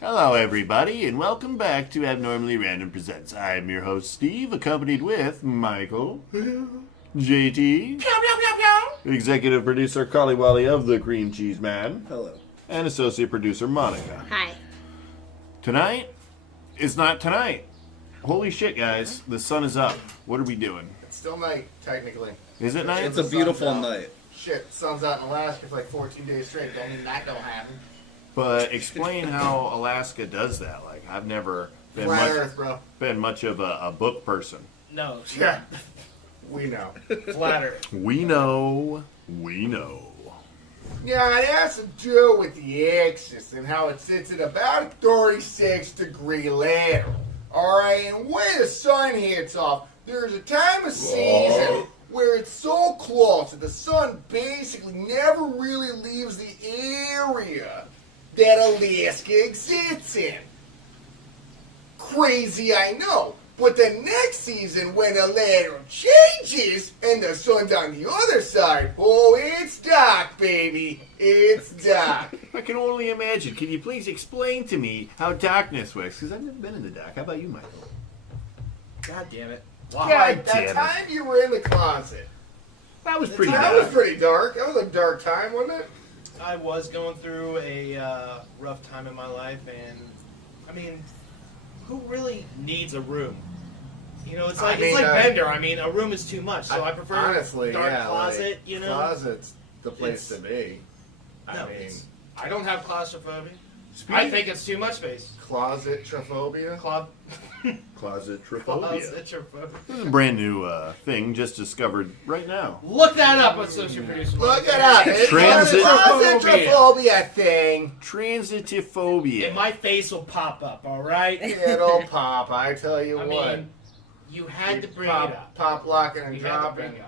Hello, everybody, and welcome back to Abnormally Random Presents. I'm your host, Steve, accompanied with Michael, JT, executive producer Collie Wally of The Cream Cheese Man, Hello. and associate producer Monica. Hi. Tonight is not tonight. Holy shit, guys, the sun is up. What are we doing? It's still night, technically. Is it night? It's a beautiful night. Shit, sun's out in Alaska for like 14 days straight. Don't mean that don't happen. But explain how Alaska does that. Like, I've never been Flat Earth, bro. much of a book person. No, Yeah. We know. flatter. We know. Yeah, it has to do with the axis and how it sits at about a 36-degree lateral. Alright, and when the sun hits off, there's a time of season where it's so close that the sun basically never really leaves the area that Alaska exists in. Crazy, I know. But the next season, when the lateral changes and the sun's on the other side, oh, it's dark, baby. It's dark. I can only imagine. Can you please explain to me how darkness works? Because I've never been in the dark. How about you, Michael? God damn it. Yeah, damn that it. time you were in the closet. That was pretty That bad. was pretty dark. That was a dark time, wasn't it? I was going through a rough time in my life, and I mean, who really needs a room? You know, it's like Bender. I mean, a room is too much, so I prefer honestly, dark yeah, closet. like, You know, closet's the place to be. no, I mean, I don't have claustrophobia. I think it's too much space. closet trophobia. Closetrophobia. Claustrophobia. This is a brand new thing just discovered right now. Look that up, associate producer. Look it up. It's Transit- a closet trophobia thing. Transitophobia. And my face will pop up. All right. It'll pop. I tell you I what. mean, you had to bring pop, it up. Pop, locking, and You had to bring dropping. it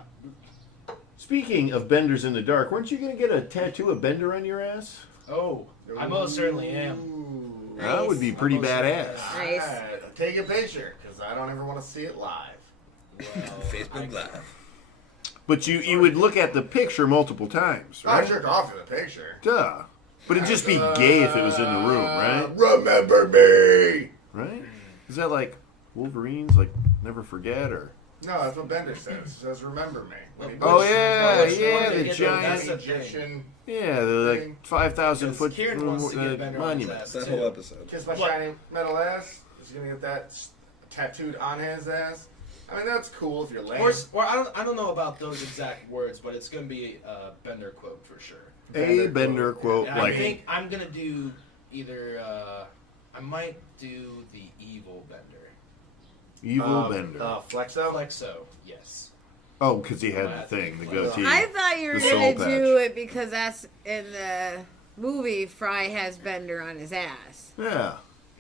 up. Speaking of benders in the dark, weren't you going to get a tattoo of Bender on your ass? Oh, I most certainly am. Ooh. That would be pretty Almost badass. Nice. Alright, take a picture, because I don't ever want to see it live. Facebook Live. But you would look at the picture multiple times, I right? jerk off to the picture. Duh. But it'd just be gay if it was in the room, right? Remember me! Right? Is that like Wolverine's, like, never forget, or... No, that's what Bender says. He says, remember me. When he Oh, puts- yeah, puts yeah, the the That's giant... the thing. Egyptian Yeah, the, like, 5,000 foot Kieran wants to get Bender on his monument. ass, That too. whole episode. kiss my What? shiny metal ass. He's gonna get that tattooed on his ass. I mean, that's cool if you're lame. Or I don't know about those exact words, but it's gonna be a Bender quote for sure. A Bender quote, And I like... think I'm gonna do either. I might do the evil Bender. Evil Bender. Flexo? Flexo, yes. Oh, because he had the thing, the goatee. I thought you were The going soul to do patch. it because that's in the movie Fry has Bender on his ass. Yeah.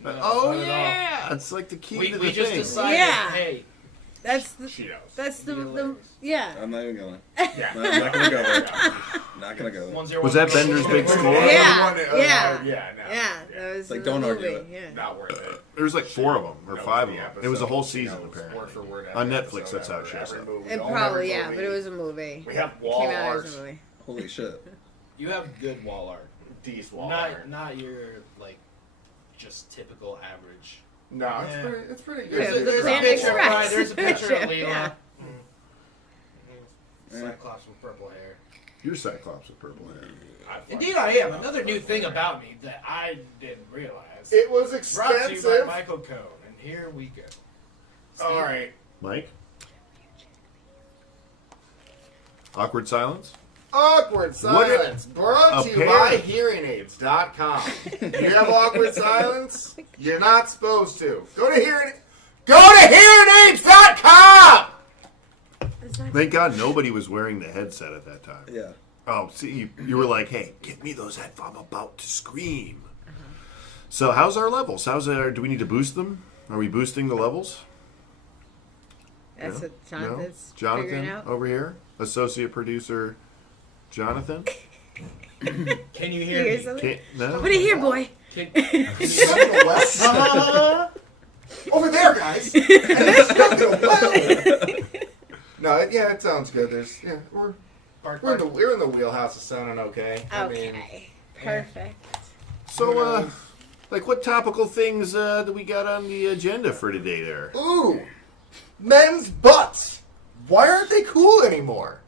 No, Oh, not at all. yeah! It's like the key We to the just thing. decided. Yeah. Hey, That's the Cheetos. that's the Hilarious. yeah. I'm not even going. Yeah. I'm not gonna go there. Not gonna go there. 1-0. Was that Bender's big score? Yeah, Yeah, yeah. yeah, no. Yeah, that was Like, in don't the argue movie. it. Yeah. Not worth it. There was like 4 of them, or That 5 of was them. the It was a whole episode. season, That was apparently. word for word On every Netflix, episode that's how it ever, shows every up. movie, It almost probably every yeah, movie. but it was a movie. We have Came wall out art. as a movie. Holy shit. You have good wall art. Decent wall art. Not your like just typical average. No, Yeah. it's pretty Yeah, good. the There's a Panda picture of Express. Fry, there's a picture of Leela. Yeah. Cyclops with purple hair. You're Cyclops with purple hair. Indeed, I am. Another new thing about me that I didn't realize. It was Brought to you by expensive. Michael Cohn, and here we go. All right. Mike? Awkward silence? Awkward What if- silence brought to a you pair- by hearingaids.com. You have awkward silence? You're not supposed to. Go to hearingaids.com! Thank God nobody was wearing the headset at that time. Yeah. Oh, see, you were like, hey, give me those headphones. I'm about to scream. So how's our levels? Do we need to boost them? Are we boosting the levels? That's No? what Jonathan's No? figuring Jonathan out. over here? Associate producer Jonathan? Can you You hear hear me? something? No? What do you hear, boy? Can Over there, guys. No, yeah, it sounds good. We're in the wheelhouse of sounding okay. I mean, Okay, perfect. So, Like, what topical things do we got on the agenda for today there? Ooh, men's butts. Why aren't they cool anymore?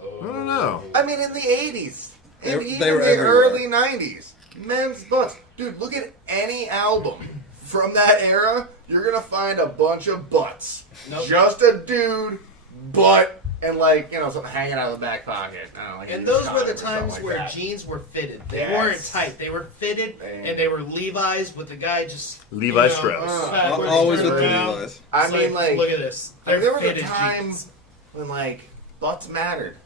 I don't know. I mean, in the 80s and They even were the everywhere. early 90s, men's butts. Dude, look at any album from that era. You're going to find a bunch of butts. Nope. Just a dude, butt, and like, you know, something hanging out of the back pocket. I don't know, like And a those were the condom or something times like where that. jeans were fitted. They Yes. weren't tight. They were fitted, and they were Levi's with the guy just Levi Strauss. backwards Always with the around. Levi's. I It's mean, like, look at this. like, there was a fitted time jeans. when, like, butts mattered.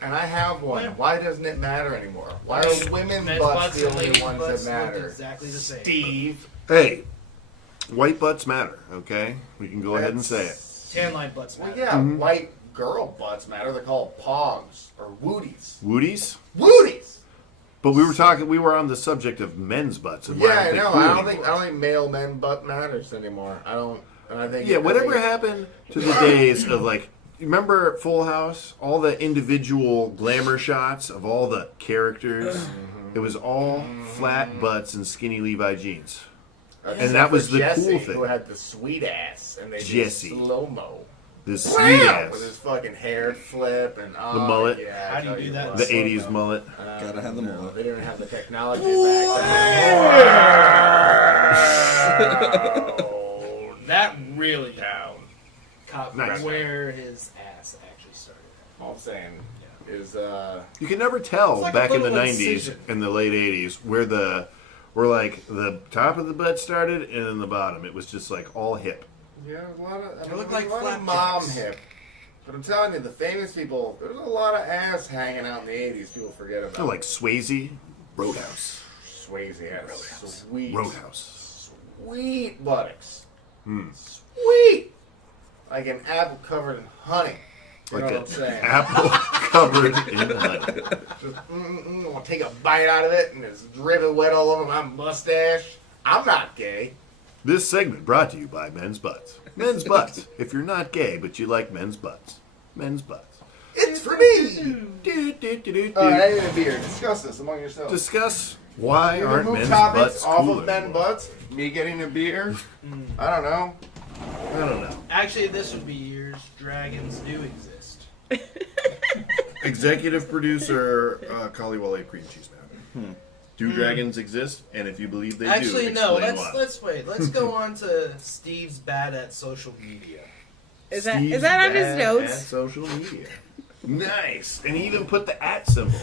And I have one. Yeah. Why doesn't it matter anymore? Why are women's Men's butts the and only ladies' ones butts that look matter? exactly the same. Steve. Hey, white butts matter, okay? We can go ahead and say it. Tan line butts. Well, matter. yeah, white girl butts matter. They're called pogs or wooties. Woodies? Wooties. But we were on the subject of men's butts. And why Yeah, aren't I they know. cool I don't anymore? think male men butt matters anymore. I don't. And I think. Yeah, I whatever think- happened to the days of, like, remember Full House? All the individual glamour shots of all the characters? It was all flat butts and skinny Levi jeans. Except that was for the Jesse, cool thing. who had the sweet ass, and they Jesse. did slow mo. This sweet With his ass. fuck hair flip and The mullet. Yeah, How do you I tell do that? what. The 80s mullet. Gotta have the No, mullet. They didn't have the technology back then. That really caught Nice. where his ass actually started. All I'm saying is, You can never tell It's like back a in the little 90s incision. and the late 80s where the top of the butt started and then the bottom. It was just like all hip. yeah, a lot of. They look like a lot of flapjacks. mom hip. But I'm telling you, the famous people, there's a lot of ass hanging out in the 80s. People forget about. Like Swayze, Roadhouse. Swayze had sweet, Roadhouse. sweet buttocks. Sweet, like an apple covered in honey. You Like know an what I'm saying? apple covered in honey. Just, I want to take a bite out of it, and it's dripping wet all over my mustache. I'm not gay. This segment brought to you by Men's Butts. Men's Butts. If you're not gay, but you like men's butts. Men's Butts. It's for me. Do, do, do, do, All right, I do. need a beer. Discuss this among yourselves. Discuss why You're gonna aren't move men's topics butts off cool of men anymore? butts. Me getting a beer. I don't know. I don't know. Actually, this would be yours. Dragons do exist. Executive producer, Kaliwale Cream Cheese Man. Do dragons exist? And if you believe they Actually, do, no. explain Let's why. let's wait. Let's go on to Steve's bad at social media. Is that Steve's on his bad notes? At social media. Nice. And he even put the @ symbol.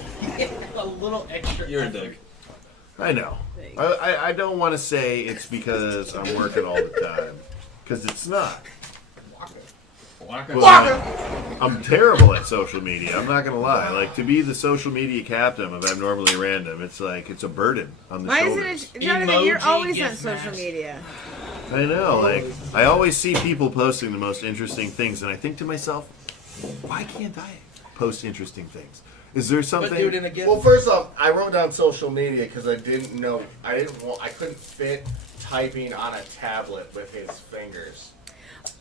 A little extra. You're a effort. dick. I know. I don't want to say it's because I'm working all the time. Because it's not. Well, I'm terrible at social media. I'm not going to lie. Like, to be the social media captain of Abnormally Random, it's like, it's a burden on the Why shoulders. isn't it, Jonathan? You're Emoji always on gets social mashed. media. I know. Like, I always see people posting the most interesting things, and I think to myself, why can't I post interesting things? Is there But something? do it in a gift. Well, first off, I wrote down social media because I didn't know. I couldn't fit typing on a tablet with his fingers.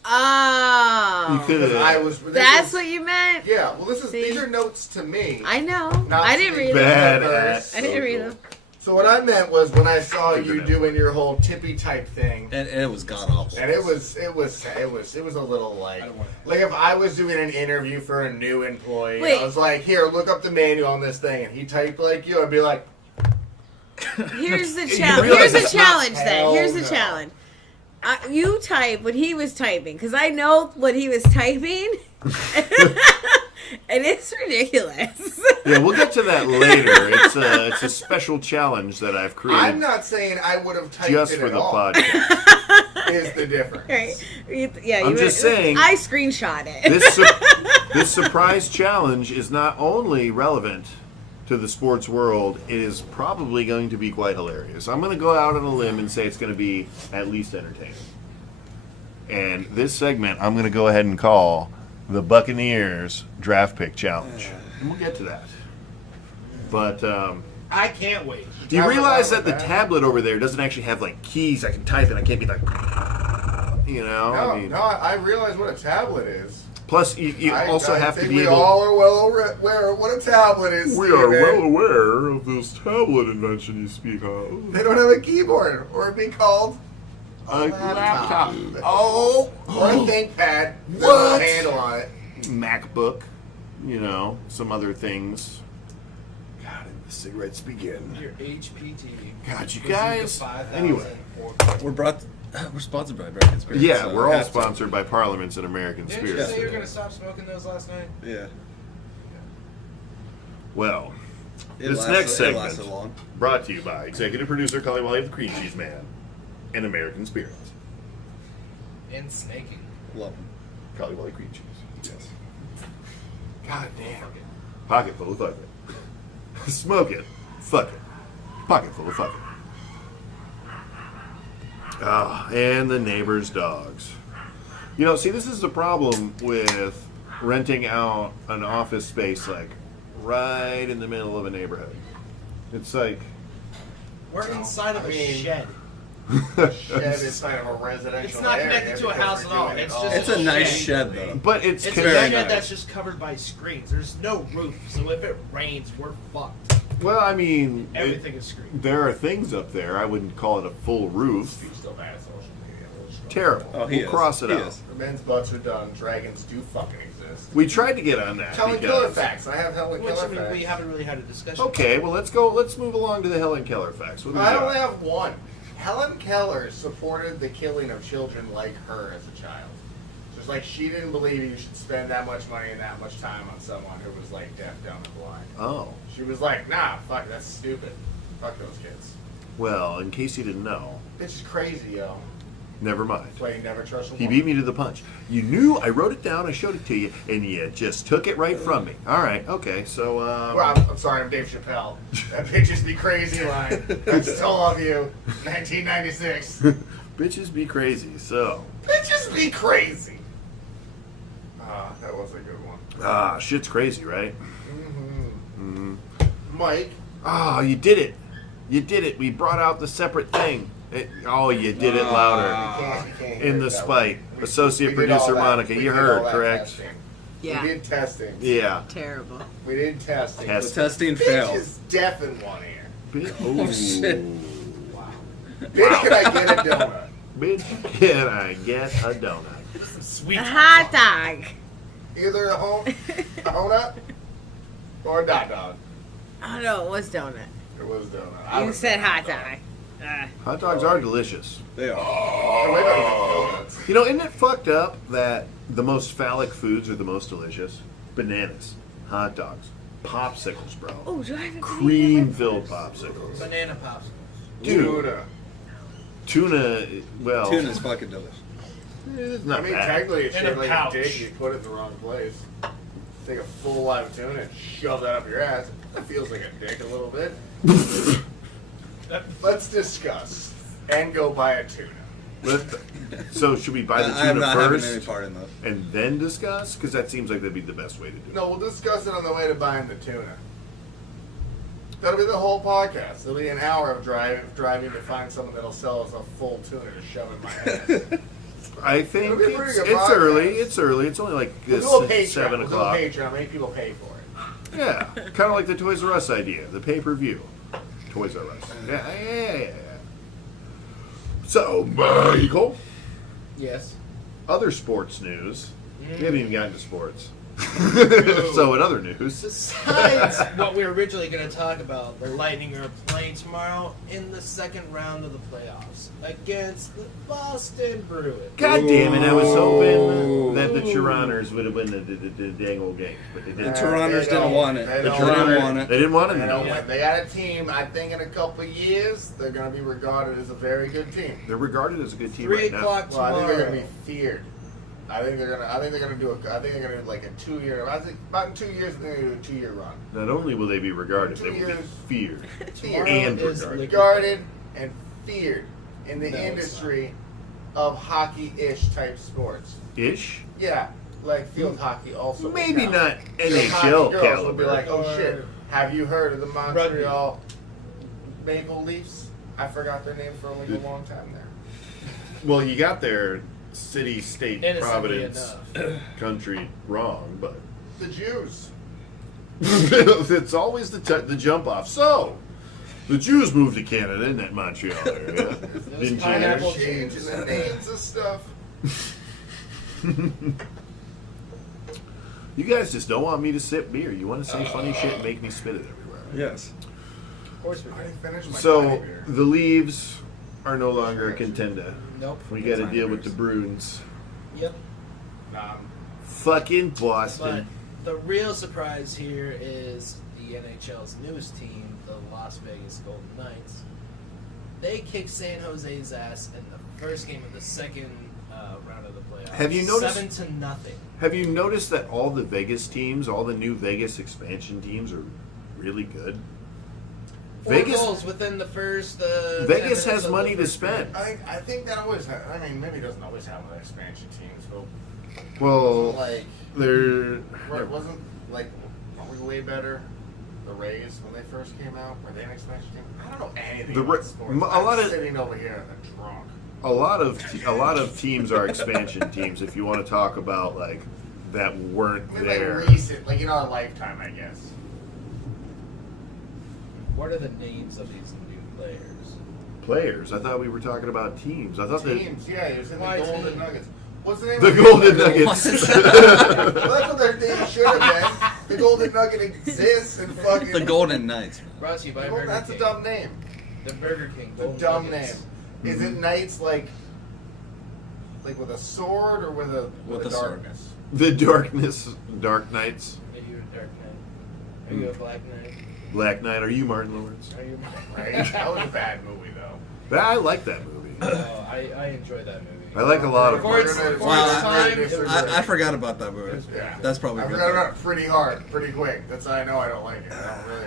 Oh. You could I have. was. That's what you meant? Yeah. Well, these See? are notes to me. I know. Not I didn't to read the them. Bad universe. at I didn't read social. them. So what I meant was when I saw Figured you it doing your whole tippy type thing, And it was god awful. and it was a little like if I was doing an interview for a new employee, Wait. I was like, here, look up the manual on this thing, and he typed like you, I'd be like, Here's the You challenge. realize Here's the it's not- challenge then. Hell Here's the no. challenge. You type what he was typing because I know what he was typing, and it's ridiculous. Yeah, we'll get to that later. It's a special challenge that I've created I'm not saying I would have typed just it for at the all. podcast. Is the difference. Right? Yeah, I'm just saying- I screenshot it. This surprise challenge is not only relevant to the sports world, it is probably going to be quite hilarious. I'm going to go out on a limb and say it's going to be at least entertaining. And this segment, I'm going to go ahead and call the Buccaneers Draft Pick Challenge. And we'll get to that. But I can't wait. do you I'm realize fine that with the that. tablet over there doesn't actually have like keys I can type and I can't be like, you know? No, I mean, I realize what a tablet is. Plus, you also have to be we able... all are well aware of what a tablet is. We are Steven. well aware of this tablet invention you speak of. They don't have a keyboard, or it'd be called A laptop. Oh! Or a ThinkPad with What? a handle on it. MacBook, some other things. God, and the cigarettes begin. Your HP TV. God, you Listen to guys. 5,000 Anyway. We're sponsored by American Spirits. Yeah, so we're we all have to. sponsored by Parliaments and American Didn't you Spirits. say you were going to stop smoking those last night? Yeah. Well, It this lasted- next it segment lasted long. brought to you by executive producer Cully Wally of the Cream Cheese Man and American Spirits. And snaking. Love them. Cully Wally Cream Cheese. Yes. God damn. Pocket full of fuck it. Smoke it. Fuck it. Pocket full of fuck it. Ah, and the neighbor's dogs. See, this is the problem with renting out an office space, like, right in the middle of a neighborhood. It's like... We're inside of a shed. Shed inside of a residential It's not area connected to a because house we're at all. doing it It's all. just It's a nice shed, though. But it's It's a very shed nice. that's just covered by screens. There's no roof, so if it rains, we're fucked. Well, I mean, Everything is screened. there are things up there. I wouldn't call it a full roof. Steve's still bad at social media. Terrible. Oh, he we'll is. cross it He out. is. The men's butts are done. Dragons do fucking exist. We tried to get on that. Helen Keller because- facts. I have Helen Which, Keller I mean, facts. we haven't really had a discussion. Okay, well, let's go. Let's move along to the Helen Keller facts. What do we I got? only have one. Helen Keller supported the killing of children like her as a child. Just like she didn't believe you should spend that much money and that much time on someone who was like deaf, dumb, and blind. Oh, She was like, nah, fuck, that's stupid. Fuck those kids. well, in case you didn't know, It's just crazy, yo. never mind. That's why you never trust a He woman. beat me to the punch. You knew I wrote it down, I showed it to you, and you just took it right from me. All right, okay, so Well, I'm sorry, I'm Dave Chappelle. That bitches be crazy line. I stole off you. 1996. bitches be crazy. So Bitches be crazy. Ah, that was a good one. shit's crazy, right? Mike. Oh, you did it. You did it. We brought out the separate thing. You did it louder. You can't In hear the that spite. one. Associate We did all producer that. Monica, We you did heard, all that correct? testing. Yeah. We did testing. Yeah. Terrible. We did testing. Test. The testing Bitch failed. is deaf in one ear. Oh, shit. Bitch, can I get a donut? Bitch, can I get a donut? Sweet. A hot dog. Either a donut or a dog. Oh no, it was donut. It was donut. You said hot dog. Hot dogs are delicious. They are. Oh, wait, donuts. Isn't it fucked up that the most phallic foods are the most delicious? Bananas, hot dogs, popsicles, bro. Oh, do I have a Cream-filled popsicles. Banana popsicles. Dude. Tuna, well, Tuna's fucking delicious. it's I not mean, bad. technically, it's In a shaped like pouch. a dick. You put it in the wrong place. Take a full live tuna and shove that up your ass. That feels like a dick a little bit. Let's discuss and go buy a tuna. So should we buy the I am tuna not having any first part in that. and then discuss? Because that seems like that'd be the best way to do it. No, we'll discuss it on the way to buying the tuna. That'll be the whole podcast. It'll be an hour of driving to find someone that'll sell us a full tuna to shove in my ass. I think It'll be a pretty it's, good it's podcast. early. It's early. It's only like We'll do a Patreon. 7 We'll do a o'clock. Patreon. How many people pay for it? Yeah, kind of like the Toys R Us idea, the pay-per-view. Toys R Us. Yeah. So, Michael, Yes. other sports news. We haven't even gotten to sports. So, in other news, Besides what we were originally going to talk about, the Lightning are playing tomorrow in the second round of the playoffs against the Boston Bruins. God damn it, I was hoping that the Toronto's would have won the dang old game, but they The didn't. Toronto's They didn't don't- want it. they The don't Toronto want it. want it. They didn't want They it. don't No. win. They got a team. I think in a couple of years they're going to be regarded as a very good team. They're regarded as a good team 3 right now. o'clock Well, I tomorrow. think they're going to be feared. I think they're gonna do like a 2-year. I think about in 2 years they're gonna do a 2-year run. Not only will they be regarded, they will be 2 years. feared. Tomorrow And is regarded. Liquor Regarded and feared in the No, it's industry of hockey-ish type sports. Ish? Yeah, like field hockey also. would Maybe count. not Field hockey NHL girls would be caliber. like, oh shit, have you heard of the Montreal Maple Leafs? I forgot their name for a long time there. Well, you got their city, state, Innocently providence, country wrong, but The Jews. it's always the jump off. So, the Jews moved to Canada in that Montreal area. Didn't pineapple you? Changing the names of stuff. You guys just don't want me to sip beer. You want to say funny shit and make me spit it everywhere. Yes. Of course we I do. didn't finish my So, tiny beer. the Leaves are no longer a contender. Nope. We got to deal with the Bruins. Yep. Fucking But Boston. the real surprise here is the NHL's newest team, the Las Vegas Golden Knights. They kicked San Jose's ass in the first game of the second round of the playoffs. Have you noticed- 7-0. Have you noticed that all the Vegas teams, all the new Vegas expansion teams are really good? 4 goals within the first. 10 Vegas minutes has of the money to first spend. I think that always. I mean, maybe it doesn't always happen with expansion teams, but Well, like, they're wasn't like, weren't we way better? The Rays when they first came out, were they an expansion team? I don't know anything The about Ra- sports. a I'm lot of- sitting over here drunk. a lot of teams are expansion teams. If you want to talk about like that weren't I mean, there. like recent, like in our lifetime, I guess. What are the names of these new players? Players. I thought we were talking about teams. I thought Teams, yeah, it was in the Why Golden teams? Nuggets. What's the name the of Golden Nuggets. Well, that's what their name should have been. The Golden Nugget exists and fucking. The Golden Knights. Brought to you by Well, Burger that's King. a dumb name. The Burger King. The Golden dumb Nuggets. name. Is it Knights like with a sword or with a With a sword. darkness? The Dark Knights. Are you a Dark Knight? Are you a Black Knight? Black Knight. Are you Martin Lawrence? Are you? Right? That was a bad movie though. I like that movie. Oh, I enjoy that movie. I like a lot of. Before it's Wow, time, it was I forgot about that movie. Yeah. That's probably I good. forgot about it pretty hard, pretty quick. That's how I know I don't like it. I don't really.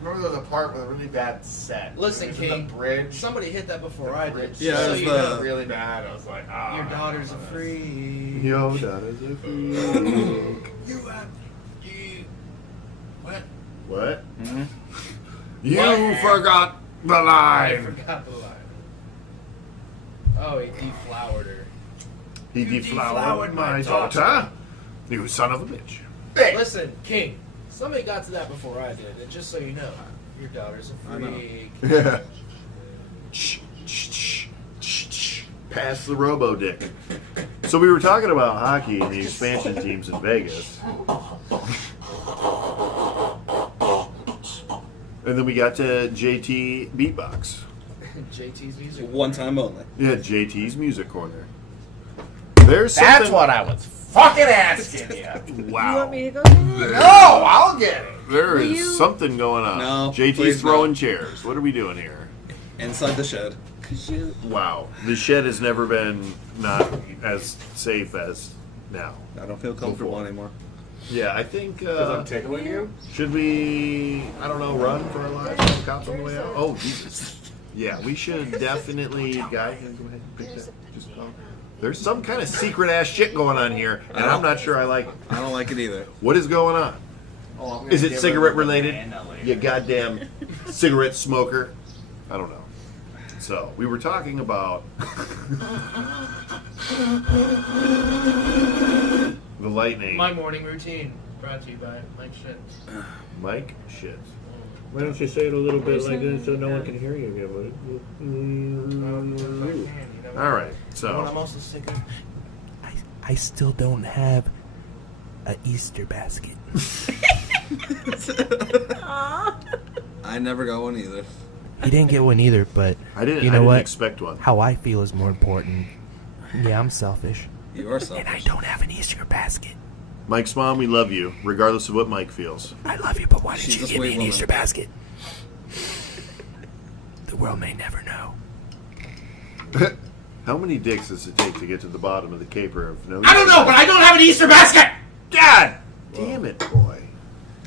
Remember there was a part with a really bad set. Listen, It was in King. the bridge. Somebody hit that before I did. Yeah, so it was you the- know, really bad. I was like, ah. your daughter's a freak. Yo, that is a freak. You have you. What? What? Mhm. You What? forgot the I line. forgot the line. Oh, he deflowered her. He You deflowered deflowered my my daughter. You son of a bitch. Hey, Listen, King. Somebody got to that before I did, and just so you know, your daughter's a I know. freak. Yeah. Pass the robo dick. So we were talking about hockey and the expansion teams in Vegas. And then we got to JT Beatbox. JT's music. One time only. Yeah, JT's Music Corner. There's something. that's what I was fucking asking you. Wow. You want me to go? There? No, I'll get it. There Will is you- something going on. No, JT's please throwing no. chairs. What are we doing here? Inside the shed. Wow. The shed has never been not as safe as now. I don't feel comfortable Before. anymore. Yeah, I think. Because I'm tickling you? Should we, I don't know, run for our lives? Have cops on the way out? Oh, Jesus. Yeah, we should definitely, guy, go ahead and pick that. Just go. There's some kind of secret ass shit going on here, and I'm not sure I like it. I don't like it either. What is going on? Oh, I'm gonna Is it give cigarette her a related? banana later. You goddamn cigarette smoker. I don't know. So, we were talking about the lightning. My morning routine, brought to you by Mike Shit. Mike shit. Why don't you say it a little bit like this so no one can hear you again? All right, I'm so also sick of. I still don't have a Easter basket. Aw. I never got one either. He didn't get one either, but I didn't. you I know didn't what? expect one. How I feel is more important. Yeah, I'm selfish. You are selfish. And I don't have an Easter basket. Mike's mom, we love you, regardless of what Mike feels. I love you, but why didn't She's you a give me sweet an woman. Easter basket? The world may never know. How many dicks does it take to get to the bottom of the caper of no? I don't know, but I don't have an Easter basket! God damn it, boy!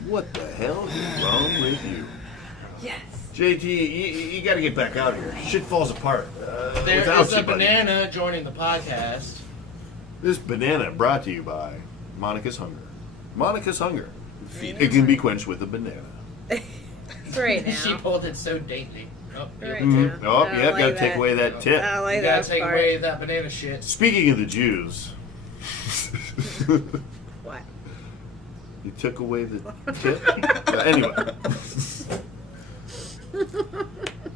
What the hell is wrong with you, Yes. JT? You got to get back out here. Shit falls apart There without is you, a buddy. banana joining the podcast. This banana brought to you by Monica's Hunger. Monica's Hunger. Feed It can be quenched with a banana. That's right She now. pulled it so dainty. Oh, Right yeah. now. Oh, I don't yep, like gotta that. take away that tip. I don't like You that gotta take part. away that banana shit. Speaking of the Jews, What? you took away the tip? Anyway.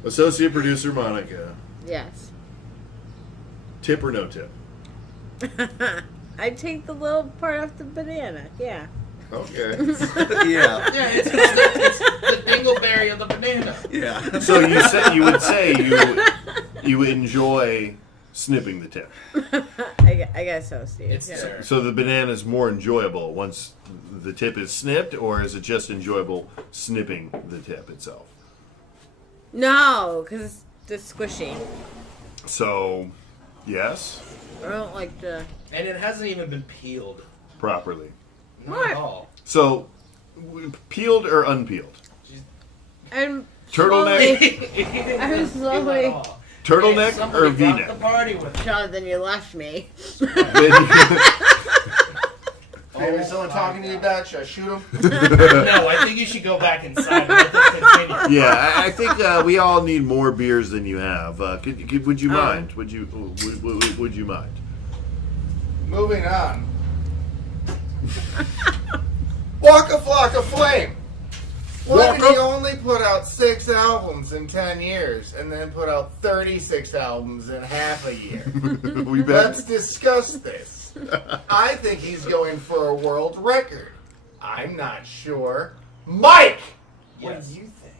Associate producer Monica. Yes. Tip or no tip? I take the little part off the banana. Yeah. Okay. Yeah. Yeah, it's the dingleberry of the banana. Yeah. So you would say you enjoy snipping the tip. I guess so, Steve. It's yeah. dessert. So the banana is more enjoyable once the tip is snipped, or is it just enjoyable snipping the tip itself? No, because it's squishy. So, yes, I don't like the. And it hasn't even been peeled. properly. Not What? at all. So, peeled or unpeeled? I'm Turtleneck? slowly- I'm I'm slowly- Turtleneck or The V-neck? party with Jonathan, you left me. Maybe someone talking to you about, should I shoot him? No, I think you should go back inside and let them continue. Yeah, I think we all need more beers than you have. Would you mind? Would you mind? Moving on. Waka Flocka Flame. Why did he only put out 6 albums in 10 years and then put out 36 albums in half a year? We bet. Let's discuss this. I think he's going for a world record. I'm not sure. Mike! What Yes. do you think?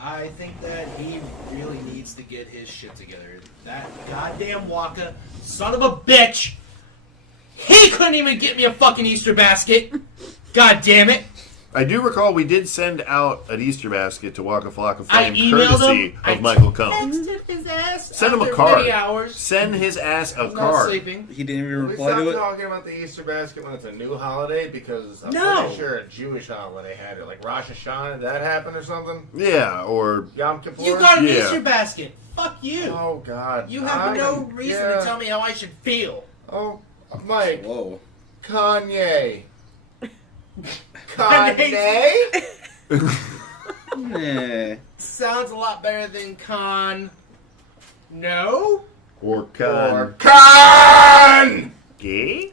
I think that he really needs to get his shit together. That goddamn Waka, son of a bitch! He couldn't even get me a fucking Easter basket! God damn it! I do recall we did send out an Easter basket to Waka Flocka I Flame, emailed courtesy him. of Michael Combs. Texted his ass. Send him a after card. Many hours. Send his ass a I was not card. sleeping. He didn't even We reply stopped to it. talking about the Easter basket when it's a new holiday because I'm No. pretty sure a Jewish holiday had it. Like Rosh Hashanah, did that happen or something? Yeah, or Yom Kippur? You got an Yeah. Easter basket. Fuck you. Oh, God. You have no reason yeah. to tell me how I should feel. Oh, Mike. Whoa. Kanye. Kanye? Nah. Sounds a lot better than No? or Or Con! gay?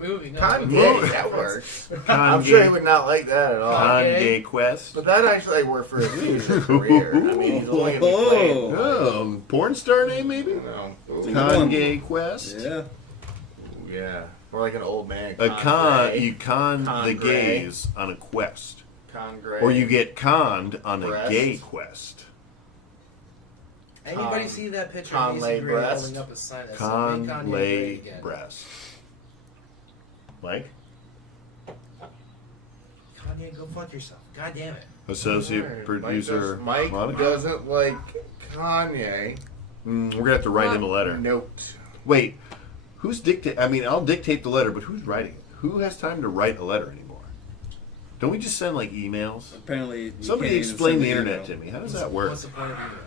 Moving on. Kanye, that works. I'm sure he would not like that at all. Kanye Quest. But that actually worked for his music career. I mean, he's only going to be playing. Oh, porn star name maybe? You know. Kanye Quest. Yeah. Yeah. Or like an old man. A con, you con Con the Gray. gays on a quest, Con Gray. or you get conned on a Breast. gay quest. Anybody see that picture Con of lay Easy Gray breast. holding up a sign that says Con "Make Kanye lay great again"? breast. Mike, Kanye, go fuck yourself. God damn it. associate Alright, producer Mike Monica. doesn't like Kanye. We're gonna have to write him a letter. Note. Wait, who's dictate? I mean, I'll dictate the letter, but who's writing it? Who has time to write a letter anymore? Don't we just send like emails? Apparently, you Somebody can't even explain send the an internet email. to me. How does that work? What's the point of emails?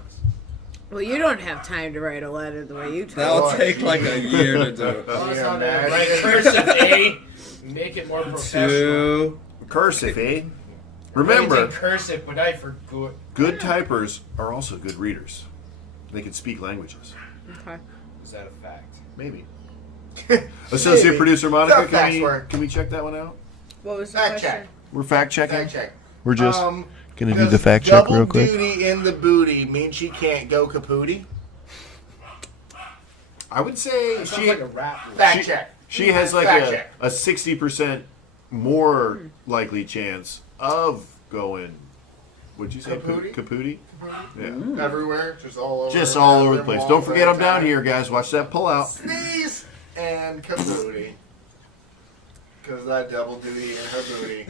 Well, you don't have time to write a letter the way you talk. That'll take like a year to do. Oh, it's Yeah, not man. like cursive A. Make it more professional. 2. Cursive, eh? It's Remember, in cursive, but I forgot. good typers are also good readers. They can speak languages. Okay. Is that a fact? Maybe. Associate Maybe. producer Monica, Tough facts can work. we check that one out? What was the Fact question? check. We're fact checking. Fact check. We're just Um, gonna do does the fact check real quick. Double duty in the booty mean she can't go kapooty? I would say That sounds she like a rap. Fact She- check. she has like Fact check. a 60% more likely chance of going. What'd you say? Kapootie? Kapootie? Yeah. Everywhere, just all over. Just all over the place. wall Don't for forget a I'm down time. here, guys. Watch that pull out. Sneeze and kapooty. Because that double duty in her booty.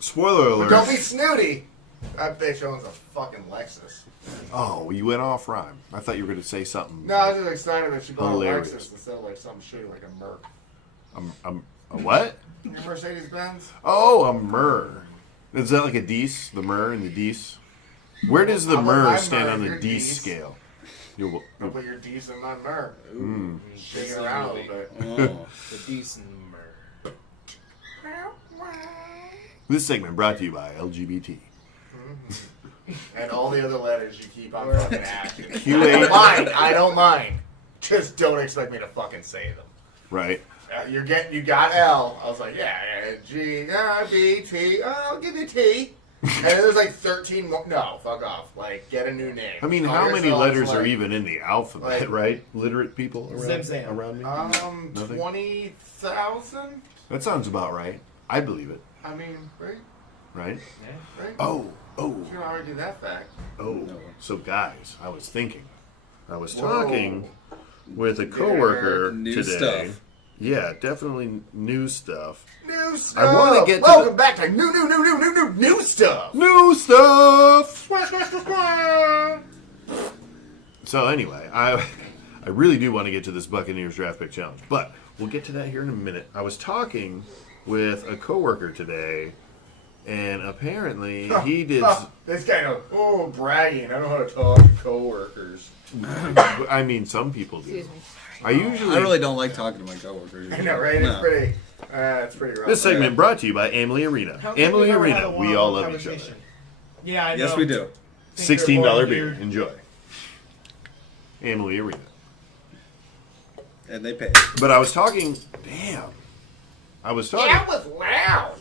Spoiler But alert. don't be snooty. That bitch owns a fucking Lexus. Oh, you went off rhyme. I thought you were going to say something. No, I was just excited that she bought Hilarious. a Lexus instead of like some shit like a Merc. A what? Mercedes Benz? Oh, a myrrh. Is that like a Dees? The myrrh and the Dees? Where does the I'll put myrrh my stand myrrh on in the your Dees Dees. scale? I'll put your D's in my Merc. Mm. Shake it around a little bit. Oh. The decent murder. This segment brought to you by LGBT. And all the other letters you keep on fucking asking. QA. I don't mind. Just don't expect me to fucking say them. Right. You got L. I was like, yeah, G, B, T. I'll give you T. And then there's like 13 more. No, fuck off. Like, get a new name. I mean, Call how many yourselves, letters are like, even in the alphabet, like- right? Literate people Zim-zam. around me? Nothing? 20,000? That sounds about right. I believe it, I mean, right? right? Right? Oh. You can argue that fact. So guys, I was Whoa. talking with a coworker New today. stuff. Yeah, definitely new stuff. New stuff. I wanna get to Welcome back to new stuff. New stuff! Squash, squash, squash, squash. So anyway, I really do want to get to this Buccaneers Draft Pick Challenge, but we'll get to that here in a minute. I was talking with a coworker today, and apparently he did... This kind of, bragging. I know how to talk to coworkers. I mean, some people do. Excuse me. I really don't like talking to my coworkers. I know, right? No. It's pretty rough. This segment brought to you by Emily Arena. How come Emily we've never had Arena, a we all one-on-one love each other. conversation? Yeah, I know. Yes, we do. Think they're $16 more beer. weird. Enjoy. Emily Arena. And they pay. But I was talking... Damn. I was talking... That was loud.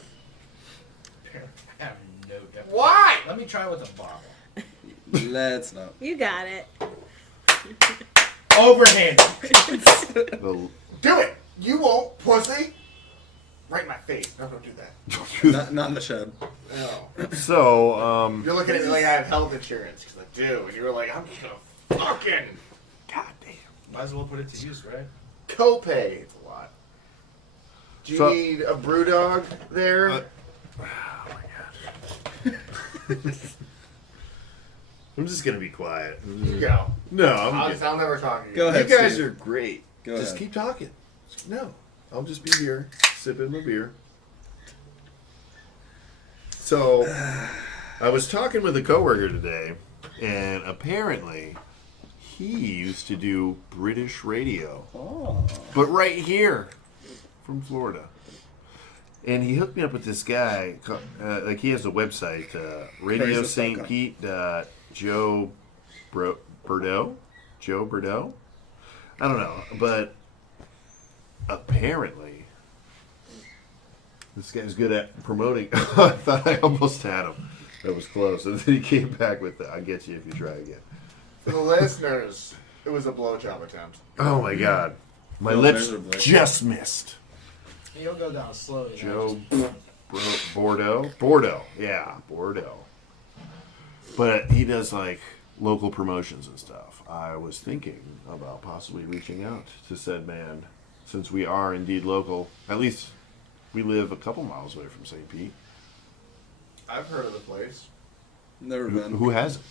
I have no doubt. Why? Let me try with a bottle. Let's not. You got it. Overhand. The- Do it. You won't, pussy. Right in my face. No, don't do that. Not in the shed. No. So, You're looking at me like I have health insurance. Because I do. And you were like, I'm just going to fucking God damn. Might as well put it to use, right? copay. It's a lot. Do you So- need a brew dog there? Oh my god. I'm just gonna be quiet. Go. No, I'm good. I'll never talk to you. Go ahead, You guys Steve. are great. Go Just ahead. keep talking. No, I'll just be here, sipping my beer. So, I was talking with a coworker today, and apparently, he used to do British radio, Oh. but right here, from Florida. And he hooked me up with this guy. Like he has a website, RadioSt. Joe Bordeaux. Joe Bordeaux. I don't know, but apparently this guy's good at promoting. I thought I almost had him. That was close, and then he came back with the, "I'll get you if you try again." For the listeners, it was a blowjob attempt. Oh my God, my Oh, lips there's a blade. just missed. You'll go down slowly. Joe Bordeaux. Yeah, Bordeaux. But he does like local promotions and stuff. I was thinking about possibly reaching out to said man, since we are indeed local. At least we live a couple miles away from St. Pete. I've heard of the place. Never been. Who hasn't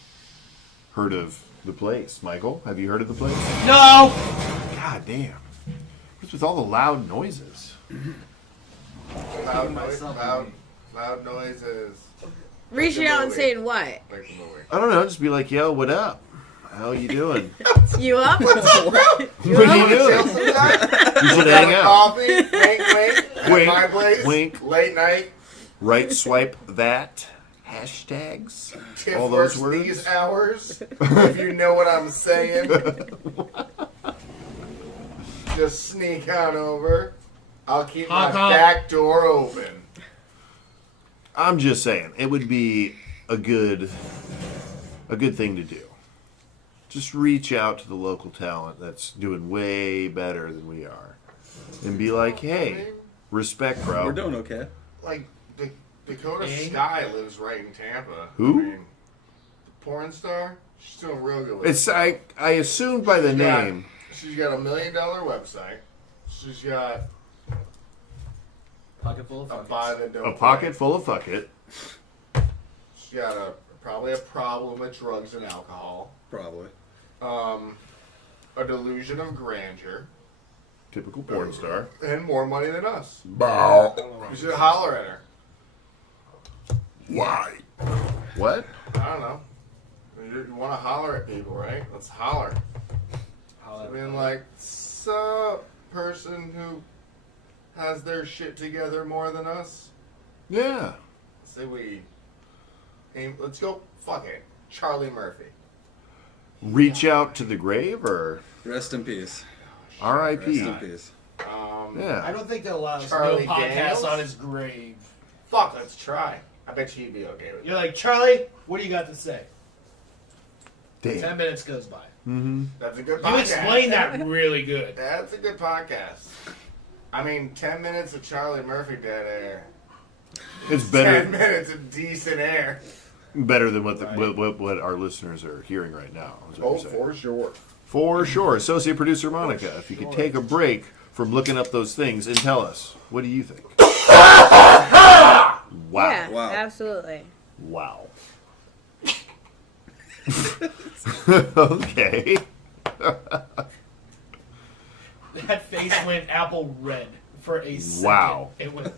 heard of the place? Michael, have you heard of the place? No! God damn. What's with all the loud noises? Loud noises. Reaching out and saying what? Like the movie. I don't know. Just be like, yo, what up? How you doing? You up? What's up, bro? What are you Chill doing? sometime? You should Have hang a out. coffee, wink, at Wink, my place, wink. late night. Right swipe that. Hashtags. Tiff All those works words. these hours. If you know what I'm saying. Just sneak on over. I'll keep my Honk, honk. back door open. I'm just saying, it would be a good thing to do. Just reach out to the local talent that's doing way better than we are, and be like, "Hey, respect, bro." We're doing okay. Like, Dakota Hey. Sky lives right in Tampa. Who? I mean, the porn star? She's doing real good with It's it. I assumed by the She's got- name. She's got $1 million website. She's got Pocket full of a fuckets. buy that don't A pocket full of fuck it. She's got probably a problem with drugs and alcohol. Probably. A delusion of grandeur. Typical porn star. And more money than us. Bow. You should holler at her. Why? What? I don't know. You want to holler at people, right? Let's holler. I mean, like, sup, person who has their shit together more than us? Yeah. Say let's go. Fuck it. Charlie Murphy. Reach out to the grave or Rest in peace. R.I.P. Rest in peace. Yeah. I don't think they'll allow us to do Charlie a podcast Daniels? on his grave. Fuck, let's try. I bet you'd be okay with it. You're like, Charlie, what do you got to say? Damn. 10 minutes goes by. Mm-hmm. That's a good You podcast. explain that really good. That's a good podcast. I mean, 10 minutes of Charlie Murphy dead air. It's 10 better minutes of decent air. than what our listeners are hearing right now. is what Oh, you're saying. for sure. For sure. Associate producer Monica, if you could take a break from looking up those things and tell us, what do you think? Wow. Yeah, Wow. absolutely. Wow. Okay. That face went apple red for a second. Wow. It went.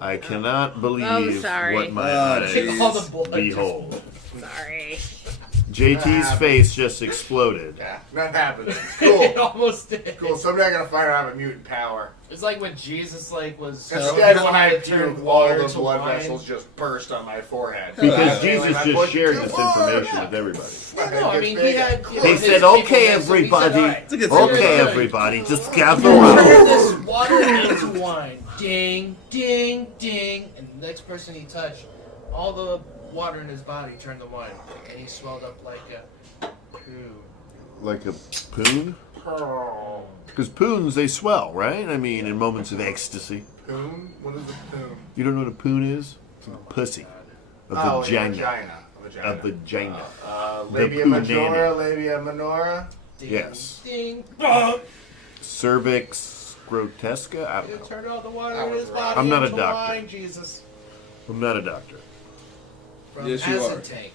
I cannot believe Oh, sorry. what my Oh, eyes jeez. All the blood behold. Sorry. JT's face just exploded. Yeah, that happens. It's It cool. almost did. Cool. Someday I'm gonna find out I have a mutant power. It's like when Jesus was. Instead, when I turned puked, all water the to blood wine. vessels just burst on my forehead. Because Yeah. Jesus I just put shared too this far. information with everybody. No, I mean he had. You know, He his said, people okay, there, so he said, everybody. "All right, It's a good Okay, thing. everybody, just gather Turn around. this water into wine. Ding, ding, ding. And the next person he touched, all the water in his body turned to wine. And he swelled up like a poo. Like a poon? Because poons, they swell, right? I mean, in moments of ecstasy. Poon? What is a poon? You don't know what a poon is? It's a pussy. A Oh, yeah, vagina. vagina. A vagina. Labia The majora, labia minora. Ding, Yes. Ding. Bong. Cervix grotesca? I He don't know. turned all the water That in was his right. body I'm not a into doctor. wine, Jesus. I'm not a doctor. From Yes, you acid are. tank.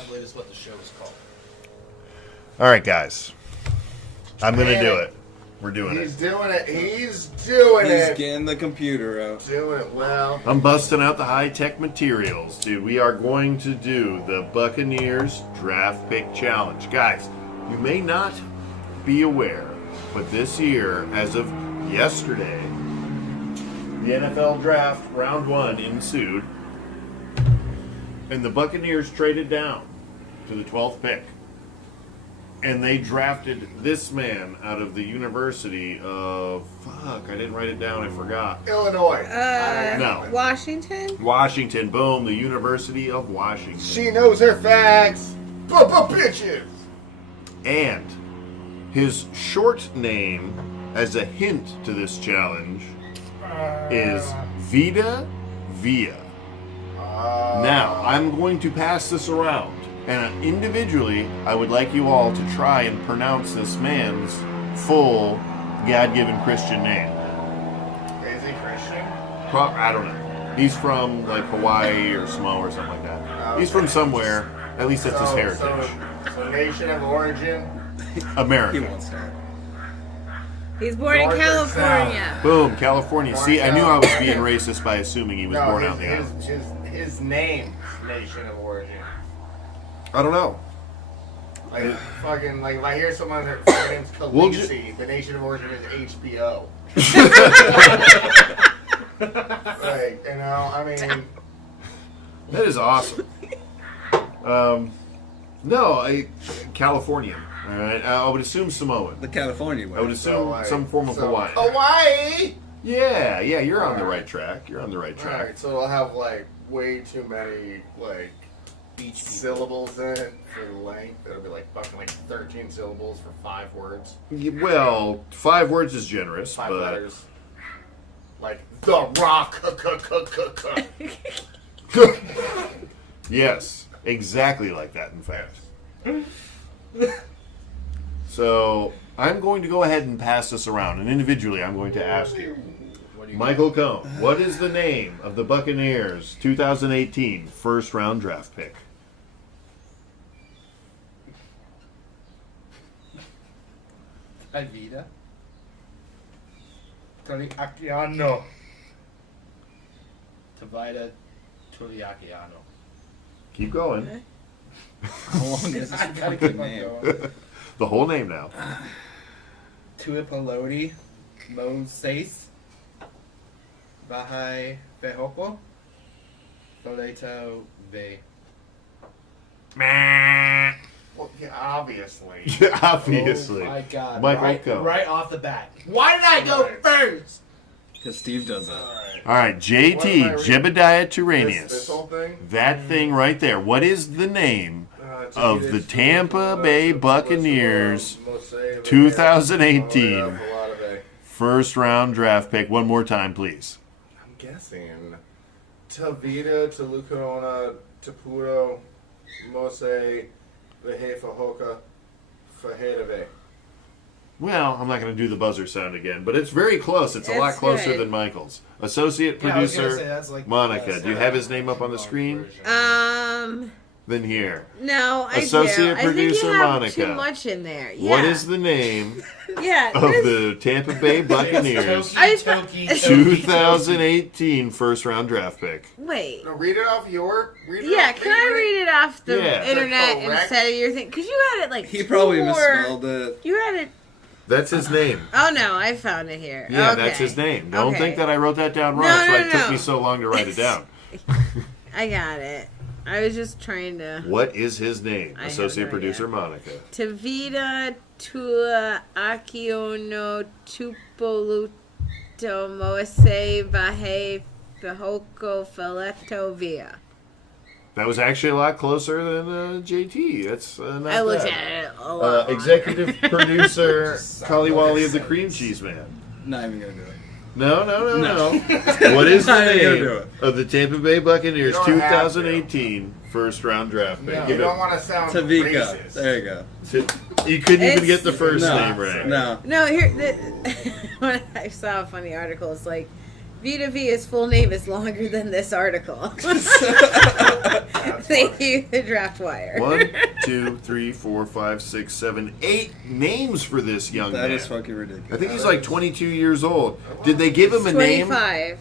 I believe is what the show is called. All right, guys. I'm going to do it. We're doing He's it. doing it. He's doing He's it. getting the computer out. Doing it well. I'm busting out the high-tech materials, dude. We are going to do the Buccaneers Draft Pick Challenge. Guys, you may not be aware, but this year, as of yesterday, the NFL Draft Round 1 ensued, and the Buccaneers traded down to the 12th pick. And they drafted this man out of the University of... Fuck, I didn't write it down. I forgot. Illinois. No. Washington? Washington. Boom. The University of Washington. She knows her facts. Bitches. And his short name, as a hint to this challenge, is Vida Villa. Now, I'm going to pass this around. And individually, I would like you all to try and pronounce this man's full God-given Christian name. Is he Christian? I don't know. He's from like Hawaii or Samoa or something like that. He's from somewhere. At least that's his heritage. So nation of origin. He America. won't start. He's born in North or California. Boom, California. Born See, I knew I was being California. racist by assuming he was No, born out in the islands. his name, nation of origin. I don't know. Like fucking like if I hear someone their fucking name's We'll Khaleesi, the nation of origin is HBO. Like, you know, I mean, That is awesome. No, Californian. All right, I would assume Samoan. The California way. I would assume so, like, some form of so- Hawaiian. Hawaii. Yeah, you're on the Alright. right track. You're on the right All track. right, so it'll have like way too many like Beach people. syllables in it for the length. It'll be like fucking like 13 syllables for 5 words, Well, 5 words is generous, 5 but letters. Like the rock. yes, exactly like that. In fact. So I'm going to go ahead and pass this around, and individually, I'm going to ask you, What do you Michael Cohn, what is the name of the Buccaneers 2018 first-round draft pick? Alvida. Tuliakiano. Tavida Tuliakiano. Keep going. How long is this I gotta keep on name? going. The whole name now. Tuipolodi Moses Bahai Behoko Fileto V. Well, yeah, obviously. Obviously. Oh my God! Michael, go. Right off the bat. Why did I go first? Because Steve does it. All right, JT, What am I reading? Jebediah This Turanius. whole thing? That thing right there. What is the name of the Tavita, Tampa Bay Melissa, Buccaneers Mose, 2018 Valera, Valade. first round draft pick? One more time, please. I'm guessing Tavita, Tolucona, Tapuro, Mose, Vehe Fahoka, Fahedave. Well, I'm not going to do the buzzer sound again, but it's very close. It's a lot It's closer good. than Michael's. Associate Yeah, I was gonna producer say, that's like Monica. the Do you have his name up on the screen? Then here. No, I Associate do. I producer think you have Monica. too much in there. Yeah. What is the name yeah? of this- the Tampa Bay Buccaneers Toki, 2018 first round draft pick? Wait. No, read it off your. Read it Yeah, off can I read it off the Yeah. internet Correct. instead of your thing? Because you had it like He probably two more- misspelled it. You had it. That's his name. Oh no, I found it here. Yeah, okay. that's his name. Don't Okay. think that I wrote that down wrong. No, That's why no, it took no. me so long to write it down. I got it. I was just trying to. What is his name? I have Associate no producer idea. Monica. Tavita Tua Akiono Tupoluto Moase Vahe Fehoko Fileto Via. That was actually a lot closer than JT. That's not I looked bad. at it a lot. Executive producer Kaliwali of the Cream Cheese Man. Not even gonna do it. No. What is the Not even gonna do name it. of the Tampa Bay Buccaneers You don't have to. 2018 first round draft pick? You Give don't it. want to sound Tavika. racist. There you go. You couldn't even It's- get the first No. name right. No. No, here when I saw a funny article. It's like Vita Via's full name is longer than this article. Thank you, the Draft Wire. 1, 2, 3, 4, 5, 6, 7, 8 names for this young That man. is fucking ridiculous. I think he's like 22 years old. Did they give him a name? 25,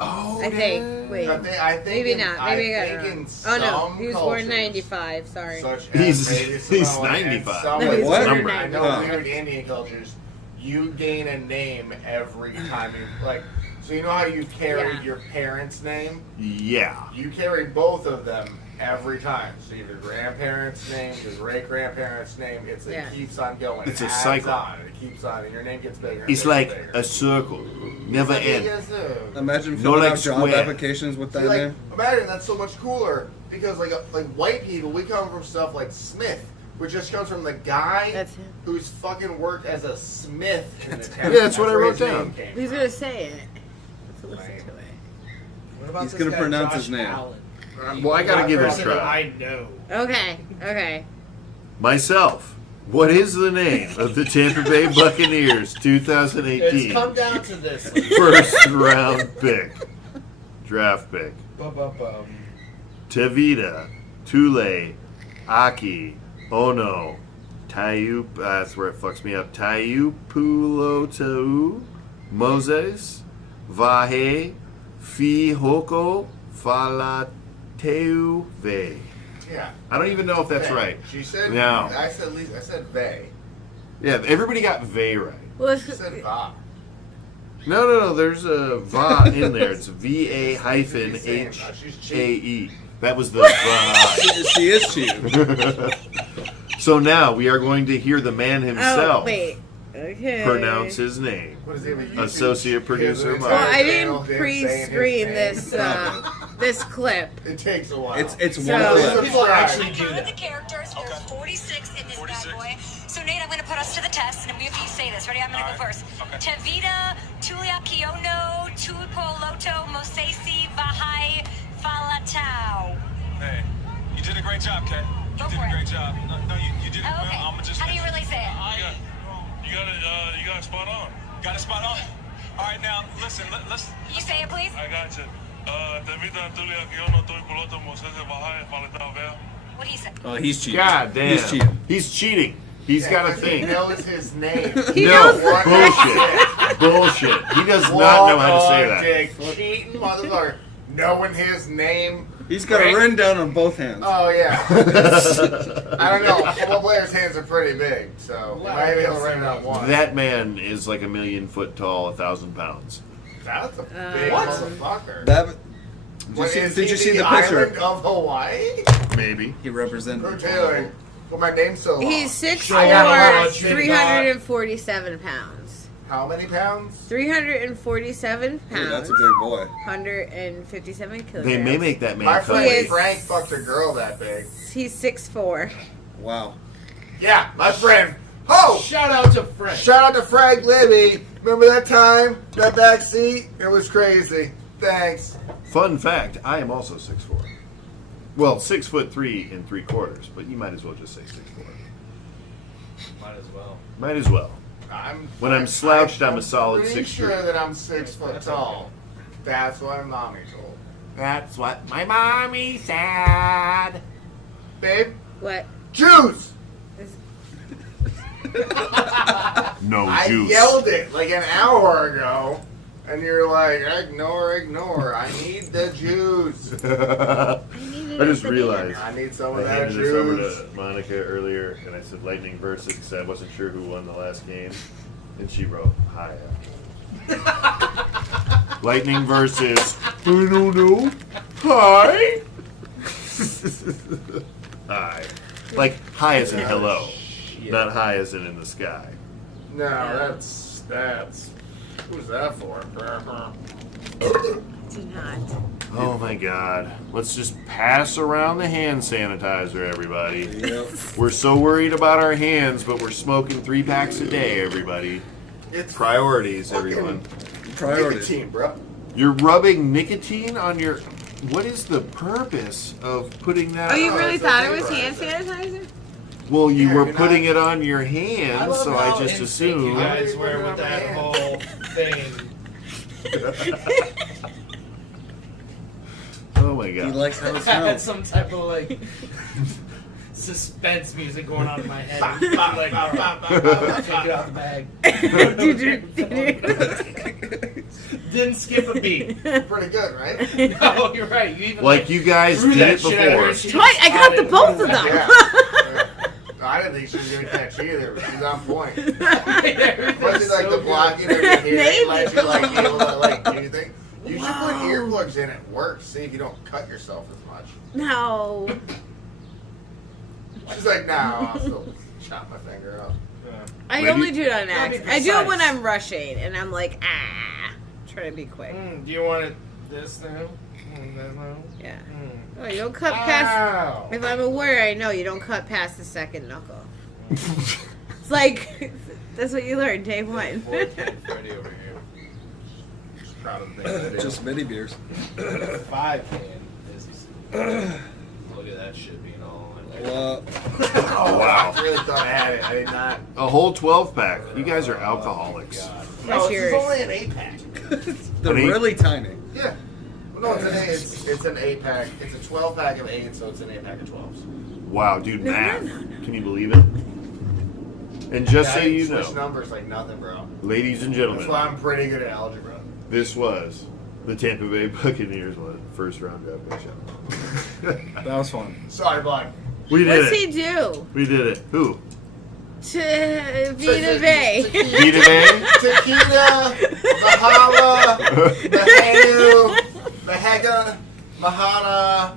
Oh, I think. Wait, I think maybe in, not. Maybe I got think it in wrong. Oh no, some he was born cultures, 95. Sorry. such He's- as maybe he's Samoan and 95. some, No, he's What? born Number. I know 95. weird Indian cultures, you gain a name every time you like. So you know how you carried Yeah. your parents' name? Yeah. You carry both of them every time. So you have your grandparents' name, your great grandparents' name. It Yeah. keeps on going. It's It a adds cycle. On. It keeps on, and your name gets bigger. and It's bigger like and bigger. a circle. Never end. Imagine No, filling like out job square. applications with that See, like, name. imagine that's so much cooler because like white people, we come from stuff like Smith, which just comes from the guy That's him. who's fucking worked as a smith in the town. Yeah, that's what I where wrote his name down. came Who's from. gonna say it? Let's listen to it. What about He's this gonna guy, pronounce Josh his name. Allen? Well, I gotta give it a Person that try. I know. Okay. Myself. What is the name of the Tampa Bay Buccaneers It's 2018 come down to this. first round pick? Draft pick. Bum. Tavita, Tule, Aki, Ono, Tayu, that's where it fucks me up. Tayupulotau, Moses, Vahe, Fihoko, Falateuve. Yeah. I don't even know if that's They. right. She said. No. I said they. Yeah, everybody got Ve right. Well, She said va. No. There's a Va in there. It's VA hyphen HAE. That was the Va. She is cheating. So now we are going to hear the man oh himself wait. Okay. pronounce his name. What is it? You Associate producer, Well, Mike. Well, I Channel, didn't him saying his pre-screen name. this this clip. It takes a while. It's So- one Some clip. People actually I do counted the that. characters. There's 46 in this bad boy. So Nate, I'm going to put us to the test, and if you say this, ready? I'm going to go first. Tevita, Tuliakiono, Tuipoloto, Mosesi, Vahai, Falatau. Hey, you did a great job, Kat. You Go did for a it. great job. No, you did it Oh, well. okay. I'm just. How do you really say it? You got it spot on. Got it spot on. All right, now listen. Let's. You say it, please. I got you. Tevita, Tulia, Kiono, Toi, Poloto, Moses, Bahai, Paletao, Vea. What do you say? Oh, he's cheating. God damn. He's cheating. He's cheating. He's got a He thing. knows his name. He No, knows bullshit. Bullshit. He does not know how to say that. Dick, cheating motherfucker. Knowing his name. He's got it written down on both hands. Oh yeah. I don't know. Football players' hands are pretty big, so you might be able to write it on one. That man is like 1,000,000 foot tall, 1,000 pounds. That's a big What? motherfucker. That Did you see the island picture? of Hawaii? Maybe. He represented. Or Taylor? Well, my name's so long. He's 6'4", I got a lot. 347 pounds. How many pounds? 347 pounds. Dude, that's a big boy. 157 kilograms. They may make that man My cut. friend He is- Frank fucked a girl that big. He's 6'4". Wow. Yeah, my friend. Oh! Shout out to Frank. Shout out to Frank Libby. Remember that time? That back seat? It was crazy. Thanks. Fun fact, I am also 6'4". Well, 6'3" and 3/4", but you might as well just say 6'4". Might as well. Might as well. When I'm slouched, I'm a solid pretty 6'3". sure that I'm 6 foot tall. That's what mommy told. That's what my mommy said. Babe, What? juice! No I juice. yelled it like an hour ago, and you're like, ignore. I need the juice. I just realized. I need some I of that handed this over juice. to Monica earlier, and I said Lightning versus because I wasn't sure who won the last game, and she wrote hi. Lightning versus I don't know. Hi. Hi. Like hi as in hello, not hi as in the sky. No, that's who's that for? Do not. Oh my God. Let's just pass around the hand sanitizer, everybody. Yep. We're so worried about our hands, but we're smoking 3 packs a day, everybody. It's Priorities, everyone. Priorities. nicotine, bro. You're rubbing nicotine on your... What is the purpose of putting that Oh, you on? really it's thought it okay, was right? hand sanitizer? Well, you Yeah, were you're putting not- it on your I hands, love so how I just You assumed... guys were with that whole thing. Oh my He God. likes how it I had smells. some type of like suspense music going on in my head. Like, take it out the bag. Didn't skip a beat. Pretty good, right? No, you're right. You even Like you guys threw did that it shit at her before. and she Twice. I got the just both of them. Yeah. I didn't think she was gonna catch either, but she's on point. Especially like the blocking of your hearing, Maybe. like you like be able to like do anything. You should put earplugs in at work, see if you don't cut yourself as much. No. She's like, nah, I'll still chop my finger up. I Lady- only do it on Gotta be accident. I do it when precise. I'm rushing, and I'm like, trying to be quick. Do you want it this now? That now? Yeah. Mm. Oh, you don't cut past. Ow. If I'm aware, I know you don't cut past the second knuckle. It's like that's what you learned day one. Freddy over here. Just proud of the things I do. Just mini beers. 5 hand is. Look at that shit being all in there. Well, Oh, wow. I really thought I had it. I did not. A whole 12-pack. You guys are alcoholics. God. That's No, yours. it's only an 8-pack. they're Honey? really tiny. Yeah. No, it's an 8. It's an 8-pack. It's a 12-pack of 8, so it's an 8-pack of 12s. Wow, dude, No, math. no, no. Can you believe it? And just so I you switch know, numbers like nothing, bro. ladies and That's why gentlemen, I'm pretty good at algebra. this was the Tampa Bay Buccaneers first round draft pick show. That was fun. Sorry, bud. We did What's it. he do? We did it. Who? To Vita Bay. Vita Bay? Tequila, Mahala, Mahanu, Mahega, Mahana,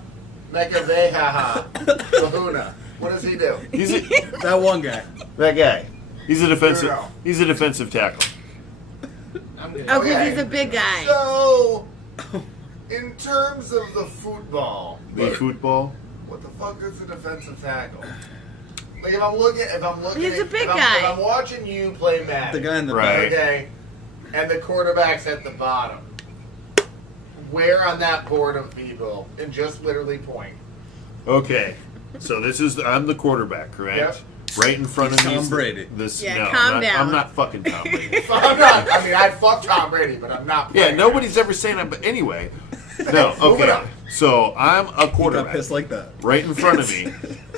Mekavehaha, Kahuna. What does he do? He's a, That one guy. that guy. He's a defensive. No. He's a defensive tackle. I'm good. Oh, because Okay. he's a big guy. So, in terms of the football, The football. what the fuck is a defensive tackle? Like if I'm looking, He's a big if guy. If I'm watching you play Madden, The guy in the Right. back. okay, and the quarterback's at the bottom, where on that board of people, and just literally point. Okay. So this is I'm the quarterback, correct? Yep. Right in front He's of me. Tom is Brady. This, Yeah, no, calm I'm not, down. I'm not fucking Tom Brady. I'm not. I mean, I'd fuck Tom Brady, but I'm not. Yeah, playing. nobody's ever saying that. But anyway, no. Moving Okay. on. So I'm a He got quarterback. pissed like that. Right in front of me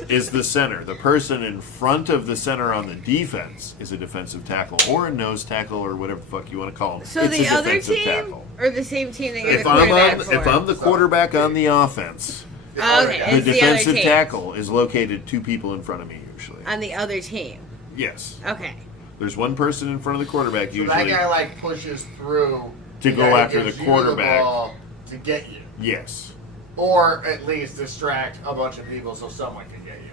is the center. The person in front of the center on the defense is a defensive tackle or a nose tackle or whatever the fuck you want to call him. So It's the a other defensive team tackle. or the same team that you're If the I'm quarterback on, for? if I'm the quarterback on the offense, Oh, okay, the it's the other defensive team. tackle is located 2 people in front of me usually. On the other team. Yes. Okay. There's one person in front of the quarterback So usually. that guy like pushes through To the go guy after gives the you quarterback. ball to get you. Yes. Or at least distract a bunch of people so someone can get you.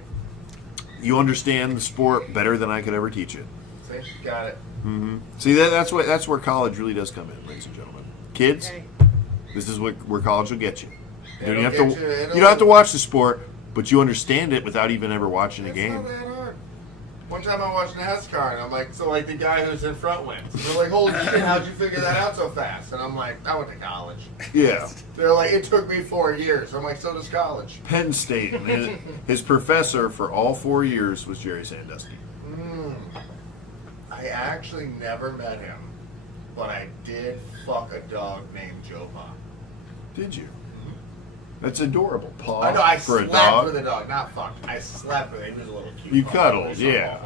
You understand the sport better than I could ever teach it. See? Got it. Mm-hmm. See, that's where college really does come in, ladies and gentlemen. Kids, Okay. this is where college will get you. You don't It'll have get to. you, You don't have to watch the sport, but you understand it without even ever watching a It's game. not that hard. One time I watched NASCAR and I'm like, so like the guy who's in front wins. They're like, holy shit, how'd you figure that out so fast? And I'm like, I went to college. Yeah. They're like, it took me 4 years. I'm like, so does college. Penn State. And his professor for all 4 years was Jerry Sandusky. I actually never met him, but I did fuck a dog named Joe Pa. Did you? That's adorable. Paw I know, I for a slept dog. with a dog, not fucked. I slept with him. He was a little cute. You dog. cuddled, He was yeah.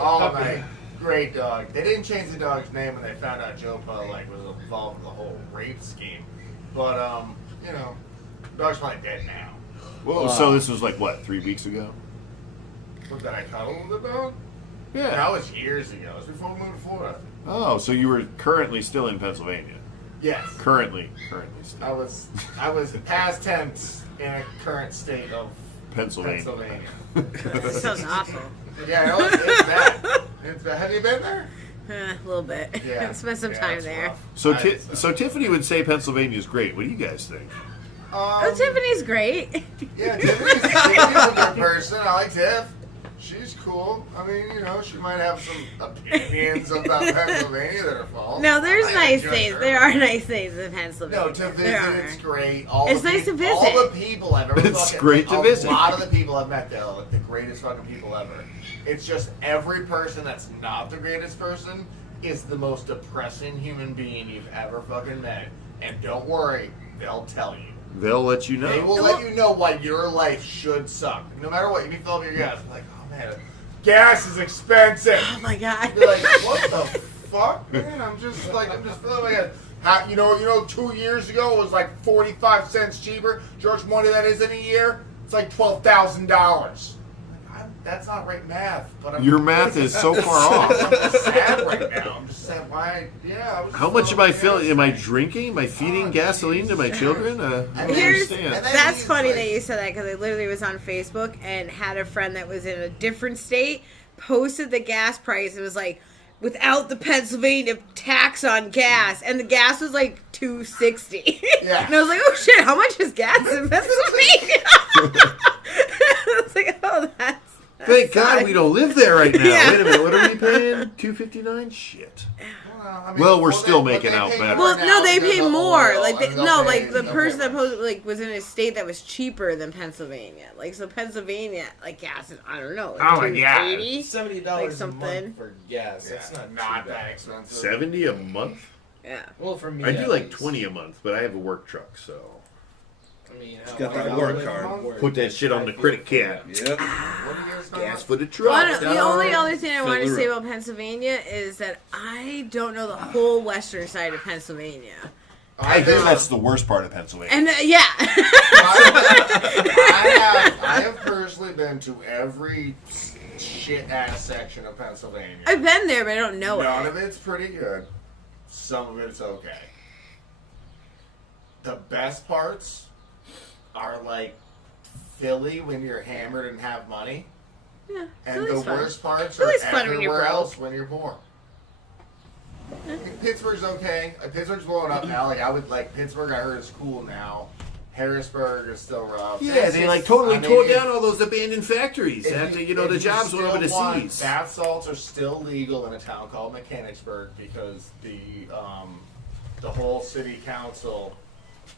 All night. Great dog. They didn't change the dog's name when they found out Joe Pa was involved in the whole rape scheme. But you know, the dog's probably dead now. Well, so this was like what, 3 weeks ago? But did I cuddle with the dog? Yeah. That was years ago. It was before we moved to Florida. Oh, so you were currently still in Pennsylvania. Yes. Currently still. I was past tense in a current state of Pennsylvania. That sounds awful. Yeah, it's bad. It's bad. Have you been there? A little bit. Yeah. Spent some Yeah, time it's there. rough. So, I did so Tiffany would say Pennsylvania is great. What do you guys think? Oh, Tiffany's great. Yeah, Tiffany's a good person. I like Tiff. She's cool. I mean, you know, she might have some opinions about Pennsylvania that are false. No, there's I nice judge things. her. There are nice things in Pennsylvania. No, to There visit, are. it's great. It's nice to visit. All the people I've ever It's fucking great to visit. A lot of the people I've met there are like the greatest fucking people ever. It's just every person that's not the greatest person is the most depressing human being you've ever fucking met. And don't worry, they'll tell you. They'll let you know. They will let you know why your life should suck. No matter what, you can fill up your gas. Like, oh man, gas is expensive. Oh my god. You're like, what the fuck, man? I'm just filling my gas. You know, 2 years ago it was like 45 cents cheaper. George, money that is in a year, it's like $12,000. That's not right math, but Your math is so far off. I'm just sad right now. I'm just sad. Why? Yeah. I was How much am I feeling? gas. Am I drinking? Am I feeding gasoline to my children? I don't Here's understand. that's funny that you said that because I literally was on Facebook and had a friend that was in a different state posted the gas price. It was like without the Pennsylvania tax on gas, and the gas was like $2.60. Yeah. And I was like, oh shit, how much is gas in Pennsylvania? I was like, oh, that's. Thank God we don't live there right now. Yeah. Wait a minute, what are we paying? $2.59? Shit. Well, we're still making out better. Well, no, they pay more. Oil, Like, and they'll no, pay- like the they'll person pay that posted like was in a state that was cheaper than Pennsylvania. Like, so Pennsylvania, like gas is I don't know, like Oh my God. $2.80. $70 Like a something. month for gas. Yeah, That's not not too that bad. expensive. 70 a month? Yeah. Well, for me, I do at like least. 20 a month, but I have a work truck, so. I mean, got that work card. Put that shit on the credit card. Yep. What do you guys know? Gas for the truck. Well, the only other thing I wanted to Fill say her about Pennsylvania is that I don't know the whole western side of Pennsylvania. I hear that's the worst part of Pennsylvania. And yeah. I have personally been to every shit ass section of Pennsylvania. I've been there, but I don't know None it. of it's pretty good. Some of it's okay. The best parts are like Philly when you're hammered and have money, Yeah, and Philly's the fun. worst parts Philly's are fun when you're everywhere broke. else when you're poor. Pittsburgh's okay. Pittsburgh's blowing up now. Like I would like Pittsburgh. I heard is cool now. Harrisburg is still rough. Yeah, It's they just- like totally I mean, tore if- down all those abandoned factories if after, if the jobs went over the still want- seas. Bath salts are still legal in a town called Mechanicsburg because the whole city council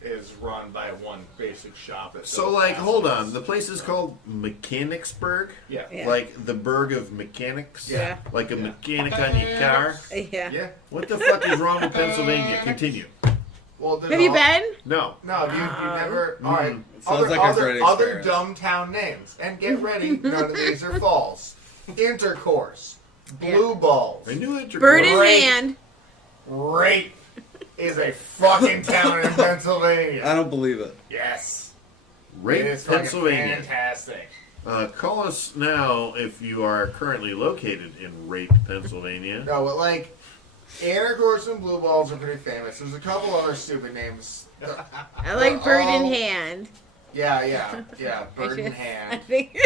is run by one basic shop. That So, sells like, bath hold salts. on. The place is called Mechanicsburg? Yeah. Yeah. Like the burg of mechanics? Yeah. Like a mechanic on your car? Yeah. Yeah. What the fuck is wrong with Pennsylvania? Continue. Well, there's Have you all- been? No. No, you never. All right. Sounds Other, like a great other experience. dumb town names. And get ready, none of these are false. Intercourse. Blue balls. I knew it. Bird in Great. hand. Rape is a fucking town in Pennsylvania. I don't believe it. Yes. Rape, It is fucking Pennsylvania. fantastic. Call us now if you are currently located in Rape, Pennsylvania. No, but like, Intercourse and blue balls are pretty famous. There's a couple other stupid names. I like bird in hand. Yeah. Bird in I hand. think.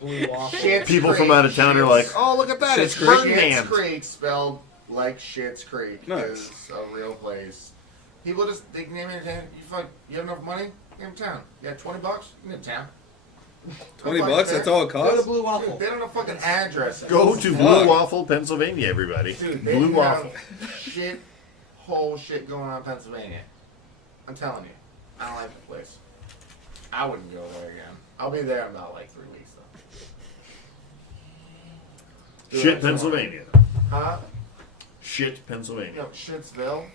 Blue waffle. Schitt's People from Creek. out of town are like, oh, look at that. Schitt's It's Creek. Birdman. Schitt's Creek, spelled like Schitt's Creek, Nice. is a real place. People just they name it. You have enough money? Name town. You got $20? Name town. $20? That's all it Go to costs? Blue Dude, Waffle. they don't know fucking address. Go to Blue Waffle, Pennsylvania, everybody. Dude, they Blue have Waffle. whole shit going on in Pennsylvania. I'm telling you. I don't like the place. I wouldn't go there again. I'll be there in about like 3 weeks though. Shit, Pennsylvania. Huh? Shit, Pennsylvania. You know, Shittsville.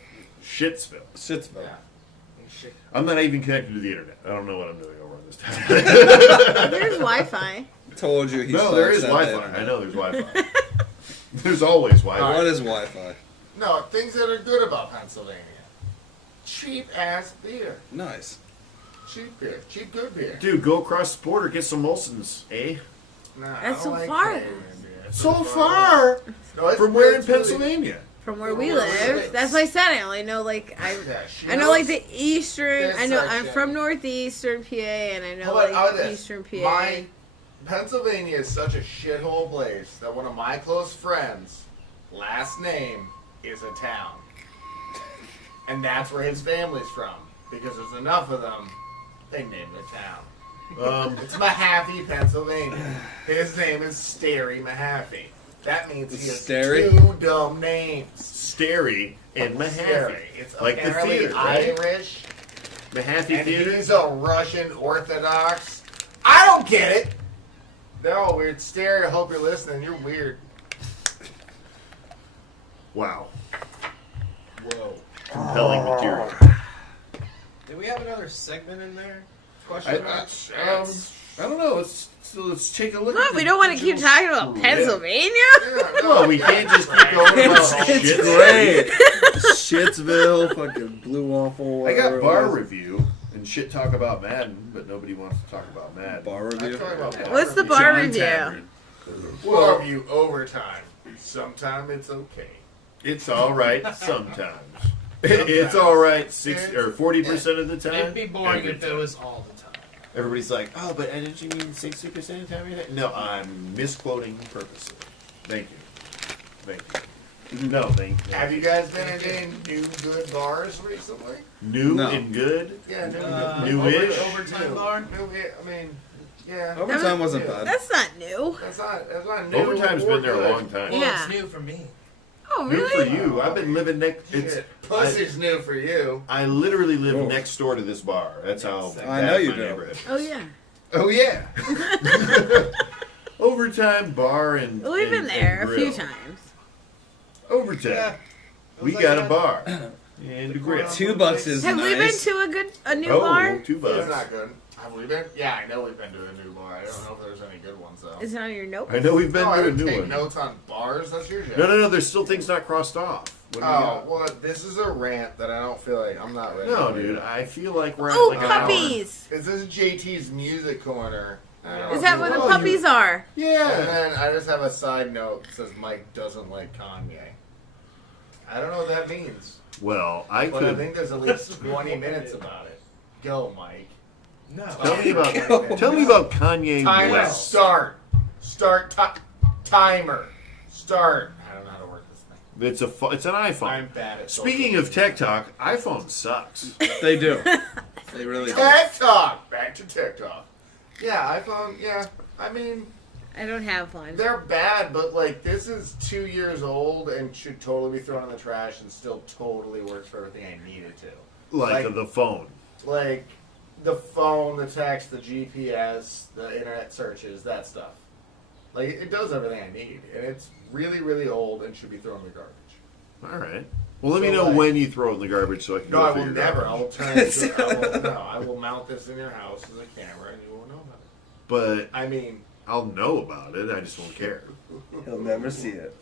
Shitsville. Shitsville. Yeah. Shit. I'm not even connected to the internet. I don't know what I'm doing over on this time. There's Wi-Fi. Told you he No, there sucks is at Wi-Fi. that. I know there's Wi-Fi. There's always Wi-Fi. What is Wi-Fi? No, things that are good about Pennsylvania. Cheap ass beer. Nice. Cheap beer. Cheap good beer. Dude, go across the border, get some Molson's, eh? Nah, I That's don't so like far. Canadian beer. It's So far No, it's from where in it's really- Pennsylvania? From where we Where we live. live. That's why I said I only know like Yeah, she I know knows. like the eastern. This I know I'm section. from northeastern PA, and I know How about like this? eastern PA. My Pennsylvania is such a shithole place that one of my close friends' last name is a town, and that's where his family's from because there's enough of them. They named the town. It's Mahaffey, Pennsylvania. His name is Sterry Mahaffey. That means he has Sterry? 2 dumb names. Sterry and Mahaffey. Sterry. It's Like the apparently theater, right? Irish. Mahaffey And Theater? he's a Russian Orthodox. I don't get it. They're all weird. Stereo, I hope you're listening. You're weird. Wow. Whoa. Compelling material. Did we have another segment in there? I Question mark? don't know. Let's take a look Look, at we don't want to keep talking about Yeah. Pennsylvania. Well, we can't just keep going about It's shit. great. Shitsville, fucking Blue Waffle. I got whatever bar it was. review and shit talk about Madden, but nobody wants to talk about Madden. Bar review. What's the bar John review? Tavern. Well, review overtime. Sometimes it's okay. It's all right sometimes. It's all right 40% of the time. It'd be boring Every if it time. was all the time. Everybody's like, oh, but didn't you mean 60% of the time? No, I'm misquoting purposely. Thank you. No, thank you. Have you guys been in any new good bars recently? New No. and good? Yeah, New-ish? Overtime bar? I mean, yeah. Overtime wasn't Yeah. bad. That's not new. That's not new. Overtime's or been there a good. long time. Well, Yeah. it's new for me. Oh, New really? for you. I've been living next. Shit. Pussy's new for you. I literally live Whoa. next door to this bar. That's how I bad know you my do. neighborhood is. Oh yeah. Oh yeah. Overtime bar and We've been and there a grill. few times. Overtime. Yeah. We got a bar and a grill. $2 is Have we been nice. to a new Oh, bar? $2. It's not good. Have we been? Yeah, I know we've been to a new bar. I don't know if there's any good ones though. Is it on your notes? I know we've been No, I to a would new take one. notes on bars. That's your job. No. There's still things not crossed off. What do we Oh, got? well, this is a rant that I don't feel like I'm not ready No, for. dude. I feel like we're at Oh, like an hour. puppies! This is JT's music corner. I don't Is know that if where you the want- puppies are? And Yeah. then I just have a side note that says Mike doesn't like Kanye. I don't know what that means, Well, I but I could. think there's at least 20 minutes about it. Go, Mike. No. Tell me about Kanye Timer. West. Start. Timer. Start. I don't know how to work this thing. It's an iPhone. I'm bad at Speaking of tech talk, iPhone sucks. They do. They really do. TikTok. Back to TikTok. Yeah, iPhone. Yeah, I mean I don't have one. they're bad, but like this is 2 years old and should totally be thrown in the trash and still totally works for everything I need it to. Like the phone. Like the phone, the text, the GPS, the internet searches, that stuff. Like it does everything I need, and it's really, really old and should be thrown in the garbage. All right. Well, let me So, know like- when you throw it in the garbage so I can No, go I through will your never. I garbage. will turn it into. I will mount this in your house as a camera, and you won't know about it. But I mean, I'll know about it. I just won't care. He'll never see it.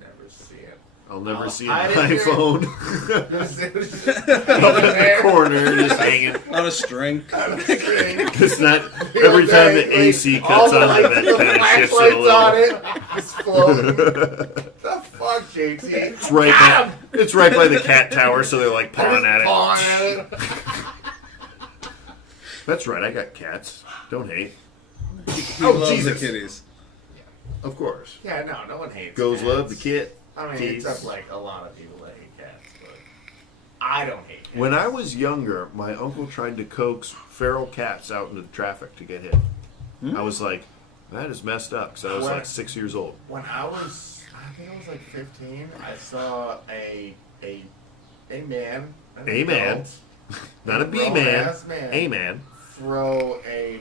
never see it. I'll never I'll see an hide it here. iPhone Just up in the corner, just hanging. On a string. It's not every time the AC cuts on, like that kind of shifts it a flashlights on little. it. It's floating. The fuck? fuck, JT? It's right by the cat tower, so they're like pawing at it. Pawing at it. That's right, I got cats. Don't hate. He Oh, loves Jesus. the kitties. Of course. Yeah, no one hates Goes cats. love the kit. I mean, Tease. except like a lot of people that hate cats, but I don't hate cats. When I was younger, my uncle tried to coax feral cats out into the traffic to get hit. I was like, that is messed up, because I was like 6 years old. When I think I was like 15, I saw a man, an A man. adult, Not a B man, grown-ass man, a man. throw a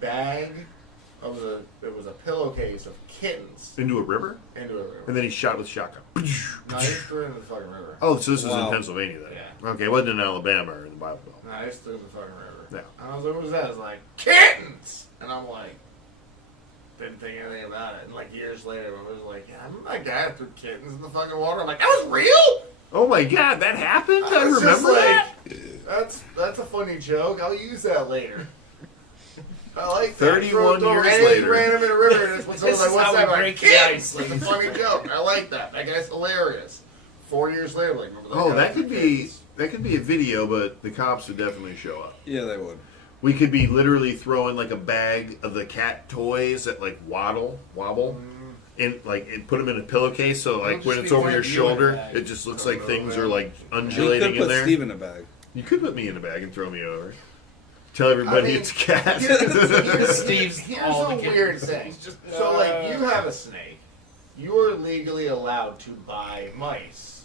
bag of it was a pillowcase of kittens Into a river? into a river. And then he shot with a shotgun. No, he just threw it in the fucking river. Oh, so this is in Wow. Pennsylvania then? Yeah. Okay, it wasn't in Alabama or in the Bible Belt. No, I just threw it in the fucking river. Yeah. And I was like, what was that? I was like, kittens! And I'm like, didn't think anything about it. And like years later, I was like, yeah, I'm that guy that threw kittens in the fucking water. I'm like, that was real? Oh my god, that happened? I was just remember that? That's a funny joke. I'll use that later. I like that. 31 years and later. he ran him in a river and it's This like, is what's how that? we Like, break the kittens! ice. It's a funny joke. I like that. That guy's hilarious. 4 years later, like, remember that Oh, guy that with could the be kittens? a video, but the cops would definitely show up. Yeah, they would. We could be literally throwing like a bag of the cat toys that like wobble, and like put them in a pillowcase. So like It'll when just it's be over like your you in a shoulder, bag. it just looks like things are like You undulating could in put there. Steve in a bag. You could put me in a bag and throw me over. Tell everybody I mean, it's a cat. Steve's all the Here's a kittens. weird thing. So, like, you have a snake. You're legally allowed to buy mice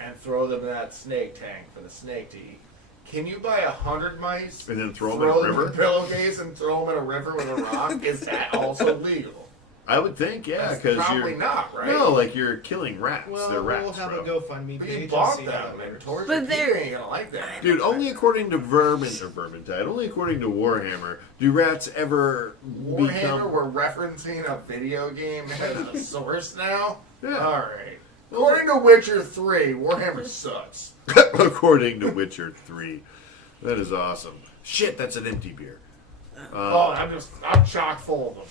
and throw them in that snake tank for the snake to eat. Can you buy 100 mice And then throw 'em in a river? in a pillowcase and throw them in a river with a rock? Is that also legal? I would think, yeah, That's because probably you're not, right? no, like you're killing rats. Well, They're rats, we'll have bro. a GoFundMe But page. you and bought see how them that and works. tortured But people. they're- Ain't gonna like that. Dude, only according to Vermintide, only according to Warhammer, do rats ever Warhammer, become... we're referencing a video game as a source now? Yeah. Alright. According to Witcher 3, Warhammer sucks. according to Witcher 3. That is awesome. Shit, that's an empty beer. I'm chock full of them.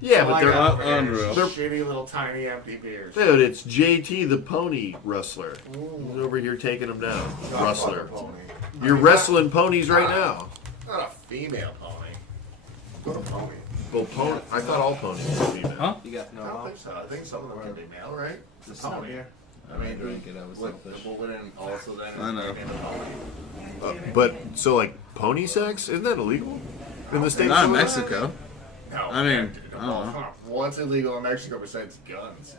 Yeah, Oh, but I they're... got unreal. They're shitty little tiny empty beers. Dude, it's JT the Pony Rustler. He's over here taking them down. Not Rustler. fucking pony. You're wrestling ponies right now. Not a female pony. What a pony. Well, pony. I thought all ponies were female. Huh? You got no I don't help. think so. I think some of them can be male, right? It's a not pony. beer. I mean, drink it. I was selfish. What would it also then I know. make a pony? But, so like, pony sex? Isn't that illegal? In the States? Not in Mexico. No. I mean, dude, I don't know. What's illegal in Mexico besides guns?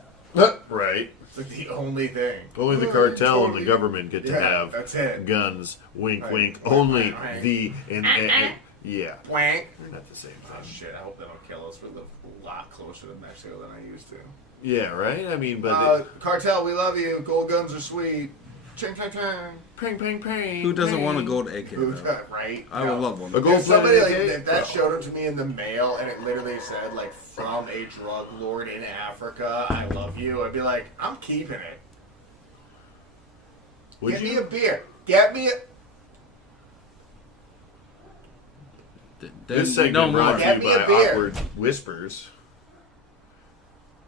Right. It's like the only thing. Only the cartel and the government get to Yeah, have that's it. guns. Wink, Right. wink. Only Right. the... and yeah. Wank. Not the same Oh thing. shit, I hope they don't kill us. We live a lot closer to Mexico than I used to. Yeah, right? I mean, but... Cartel, we love you. Gold guns are sweet. Ching, ching, ching. Ping, ping, ping. Who doesn't want a ping. gold AK? though? Right? I would love one. A gold If somebody like plated that AK? showed up to me in the mail and it literally said like from a drug lord in Africa, I love you. I'd be like, I'm keeping it. Would Get me you? a beer. Get me a. This segment no brought more. to Get you me a by beer. Awkward Whispers.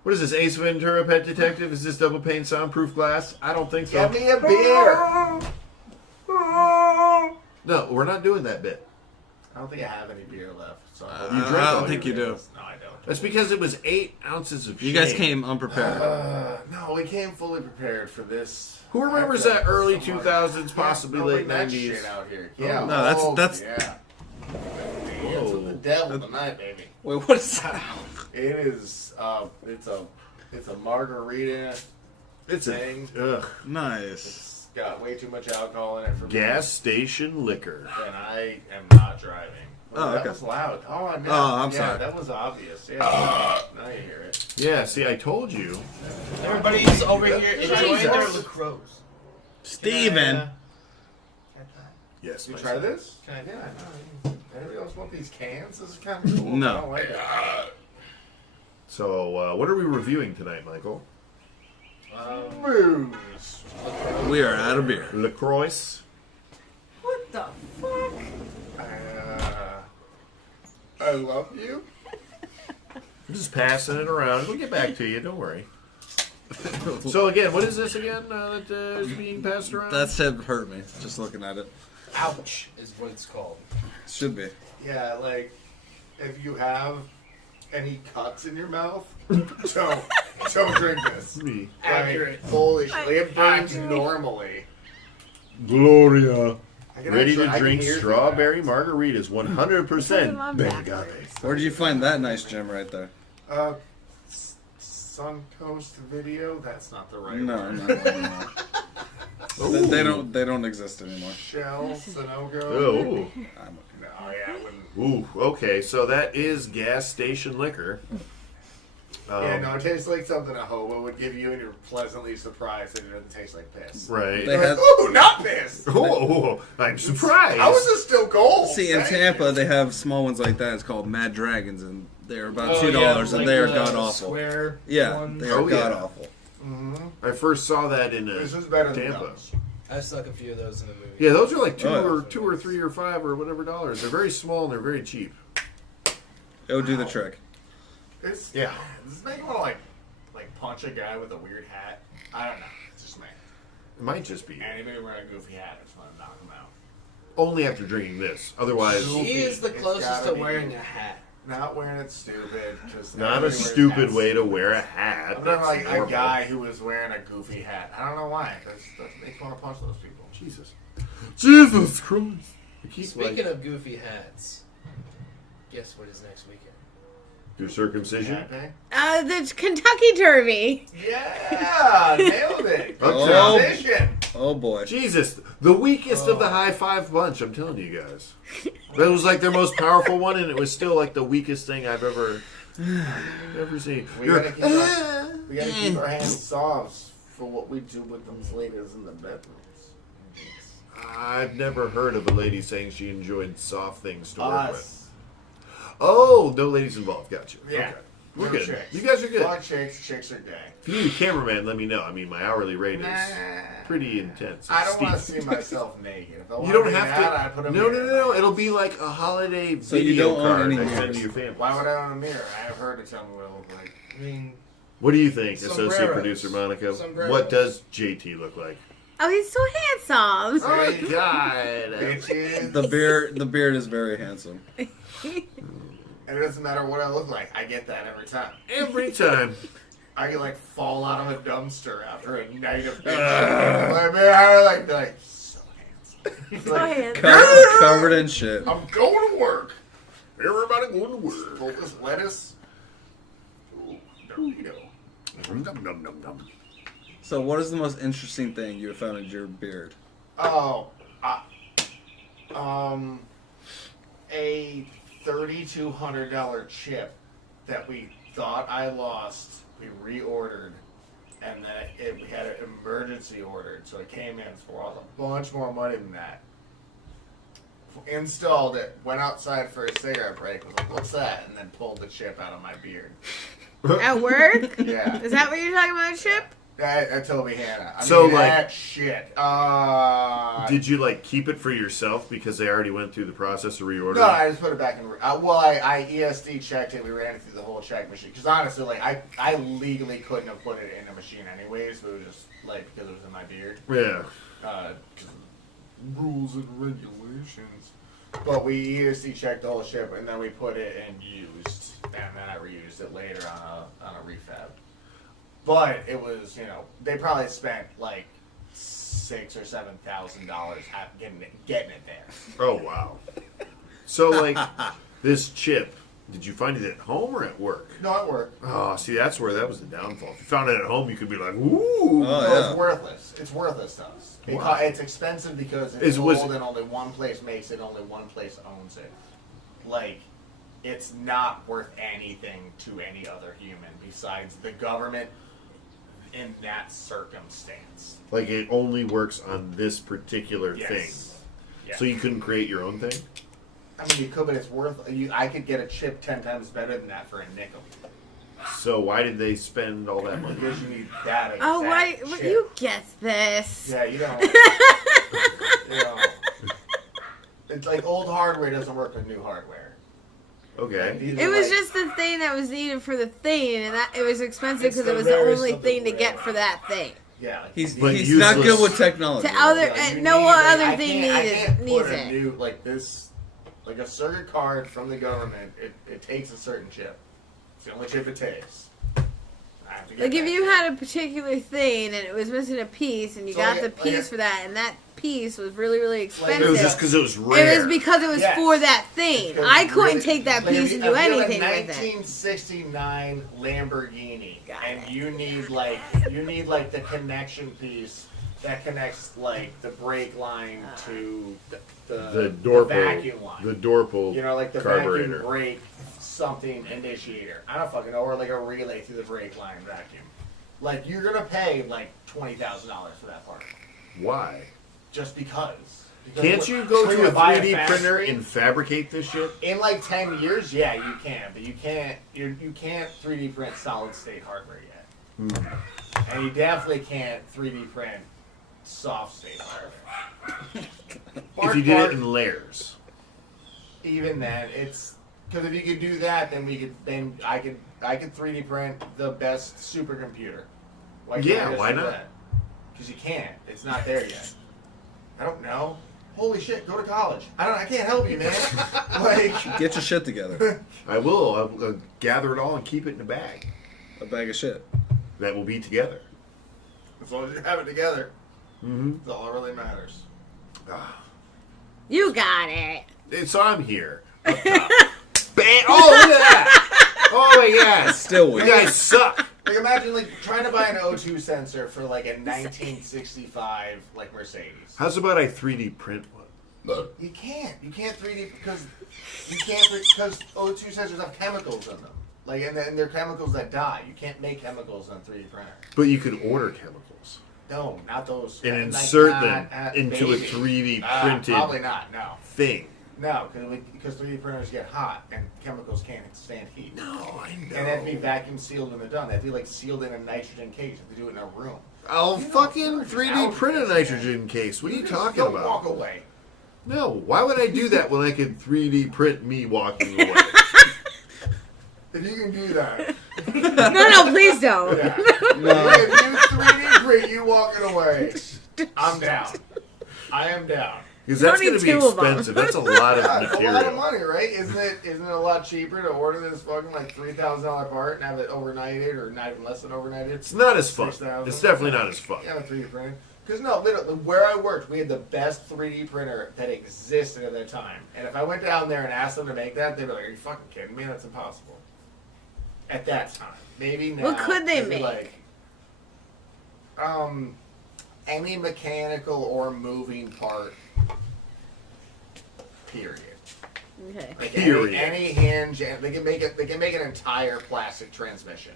What is this, Ace Ventura Pet Detective? Is this double pane soundproof glass? I don't think so. Get me a beer. No, we're not doing that bit. I don't think I have any beer left. So You drank I all don't think your you do. No, I don't. That's because it was 8 ounces of You guys shame. came unprepared. No, we came fully prepared for this. Who remembers I have that early someone- 2000s, possibly Don't late bring that 90s? shit out here. Yeah. No, that's- Yeah. Dance with the devil tonight, baby. Wait, what is that? It is. It's a margarita It's a thing. Nice. It's got way too much alcohol in it for me. gas station liquor. And I am not driving. Oh, that okay. was loud. Oh, no. I'm yeah, sorry. that was obvious. Yeah. Now you hear it. Yeah, see, I told you. Everybody's over here enjoying their Jesus. LaCroix. Steven. Yes, You my try son. this? Can I do Yeah, it? I know. Anybody else want these cans? This is kind of cool. No. I don't like it. So, what are we reviewing tonight, Michael? Booze. We are out of beer. LaCroix. What the fuck? I love you. I'm just passing it around. We'll get back to you. Don't worry. So again, what is this again that is being passed around? That said hurt me, just looking at it. Ouch is what it's called. Should be. Yeah, like, if you have any cuts in your mouth, don't drink this. Me. Accurate. Like, holy shit. Like, it burns Accurate. normally. Gloria. I can Ready actually- I to can drink hear strawberry that. margaritas, 100% Mom Ben backwards. Agave. Where did you find that nice gem right there? Suncoast video? That's not the right No, one. no. They don't exist anymore. Shell, Sunoco. Oh. I'm No, yeah, I wouldn't. Ooh, okay, so that is gas station liquor. Yeah, no, it tastes like something a hobo would give you, and you're pleasantly surprised that it doesn't taste like piss. Right. They had Ooh, not piss! Oh, I'm surprised. How is this still cold? see in Thank Tampa you. they have small ones like that. It's called Mad Dragons, and they're about Oh, $2, yeah, and like they are the god awful. Square Yeah, ones. they are Oh, yeah. god awful. I first saw that in This is better than Tampa. those. I've stuck a few of those in the movie. Yeah, those are like Oh, yeah. two or three or five or whatever dollars. They're very small and they're very cheap. It would do the trick. It's, Yeah. Does this make me want to, like punch a guy with a weird hat? I don't know. It's just me. It might just be. Anybody wearing a goofy hat, I just want to knock him out. Only after drinking this. Otherwise, He is the It's closest gotta to be wearing goofy. a hat. Not wearing it stupid. Just not a everybody wears stupid hats. way to wear a hat. I'm talking like a normal. guy who was wearing a goofy hat. I don't know why. That makes me want to punch those people. Jesus. Jesus Christ. I keep Speaking like, of goofy hats, guess what is next weekend? do circumcision. Okay. The Kentucky Derby. Yeah, nailed it. Good Oh. transition. Oh boy. Jesus, the weakest of the high five bunch, I'm telling you guys. That was like their most powerful one, and it was still like the weakest thing I've ever seen. We You're- gotta keep our hands soft for what we do with them ladies in the bedrooms. I've never heard of a lady saying she enjoyed soft things to work with. Us. Oh, no ladies involved. Gotcha. Yeah. Okay. We're No good. chicks. You guys are good. Fuck chicks. Chicks are gay. If you need a cameraman, let me know. I mean, my hourly rate is Nah. pretty intense. I don't want to Steep. see myself naked. If I You wanna don't be have that, to. I put a No. mirror. It'll be like a holiday So you video don't own card any I send mirrors? to your family. Why would I own a mirror? I have her to tell me what I look like. I mean, What do you think, Associate Sombreros. Producer Monica? Sombreros. What does JT look like? Oh, he's so handsome. Oh my God! Bitches. The beard is very handsome. And it doesn't matter what I look like. I get that every time. Every time. I can like fall out of a dumpster after a night of bitching. Like, man, I like so handsome. So Like, handsome. Covered in shit. I'm going to work. Everybody going to work. Pull this lettuce. Ooh, Dorito. Nom, nom, nom, nom, nom. So what is the most interesting thing you have found in your beard? Oh, a $3,200 chip that we thought I lost. We reordered, and then we had it emergency ordered, so it came in for a bunch more money than that. Installed it, went outside for a cigarette break, was like, "What's that?" and then pulled the chip out of my beard. At work? Yeah. Is that what you're talking about, Chip? I told me Hannah. I So, mean, like- that shit. Did you like keep it for yourself because they already went through the process of reordering? No, I just put it back in. I ESD checked it. We ran it through the whole check machine. Because honestly, like I legally couldn't have put it in a machine anyways. But it was just like because it was in my beard. Yeah. Rules and regulations. But we ESD checked the whole ship, and then we put it in used, and then I reused it later on a refab. But it was, they probably spent like $6,000 or $7,000 getting it there. Oh wow. So like this chip, did you find it at home or at work? No, it worked. Oh, see, that's where that was the downfall. If you found it at home, you could be like, ooh. Oh, No, yeah. it's worthless. It's worthless to us. Wow. It's expensive because it's sold and only one place makes it, only one place owns it. Like, it's not worth anything to any other human besides the government in that circumstance. Like it only works on this particular thing. Yes. Yeah. So you couldn't create your own thing? I mean, you could, but it's worth. I could get a chip 10 times better than that for a nickel. So why did they spend all that money? Because you need that exact Oh, why? chip. You get this. Yeah, you don't. You know, it's like old hardware doesn't work with new hardware. Okay. It was just the thing that was needed for the thing, and that it was expensive because it was the only thing to get for that thing. Yeah. He's But not good useless. with technology. To other, You no need, other I thing can't needs put a it. new, like this, like a circuit card from the government. It takes a certain chip. It's the only chip it takes. I have to get Like if that you chip. had a particular thing and it was missing a piece, and you So got like- the piece like- for that, and that piece was really, really expensive. It was just because it was rare. It was because it was Yes. for that thing. Because I couldn't really- take that like, piece if and you- do if you have anything a with it. 1969 Lamborghini, Got and it. you need like the connection piece that connects like the brake line to the door pull. vacuum line. The door pull. You know, like the carburetor. vacuum brake something initiator. I don't fucking know, or like a relay through the brake line vacuum. Like you're gonna pay like $20,000 for that part, Why? just because. Can't you go When to you a buy 3D factory, printer and fabricate this shit? in like 10 years? Yeah, you can, but you can't. You can't 3D print solid state hardware yet, and you definitely can't 3D print soft state hardware. If you did it in layers. Even then, it's because if you could do that, then I could 3D print the best supercomputer. Yeah, why not? Because you can't. It's not there yet. I don't know. Holy shit! Go to college. I can't help you, man. Like, Get your shit together. I will. I'll gather it all and keep it in a bag. A bag of shit. That will be together. as long as you have it together, Mm-hmm. that's all that really matters. You got it. So I'm here. Up top. Bam! Oh, look at that! Oh my god! Still You weird. guys suck. Like imagine like trying to buy an O2 sensor for like a 1965 like Mercedes. How's about I 3D print one? You can't 3D because O2 sensors have chemicals in them. Like and they're chemicals that die. You can't make chemicals on 3D printer. But you could order chemicals No, not those. and like, insert not- them into a maybe. 3D printed Probably not. No, thing. no, because 3D printers get hot and chemicals can't stand heat. No, I know. And they have to be vacuum sealed when they're done. They have to be like sealed in a nitrogen case. You have to do it in a room. I'll You know, fucking you're just 3D out print a this, nitrogen case. What are you just talking don't about? Walk away. No, why would I do that when I could 3D print me walking away? If you can do that, No, please don't. yeah. If you 3D print you walking away, I'm down. I am down. Because You that's don't going to need be two of 'em. expensive. That's a lot Yeah, of it's a material. lot of money, right? Isn't it a lot cheaper to order this fucking like $3,000 part and have it overnighted or not even less than overnighted? It's not as fun. 6,000. It's definitely not as fun. Yeah, with 3D printing. Because no, literally, where I worked, we had the best 3D printer that existed at that time. And if I went down there and asked them to make that, they'd be like, "Are you fucking kidding me? That's impossible." At that time, maybe now. What could they they'd be make? Like, any mechanical or moving part. Period. Okay. Like Period. Any hinge, and they can make it. They can make an entire plastic transmission.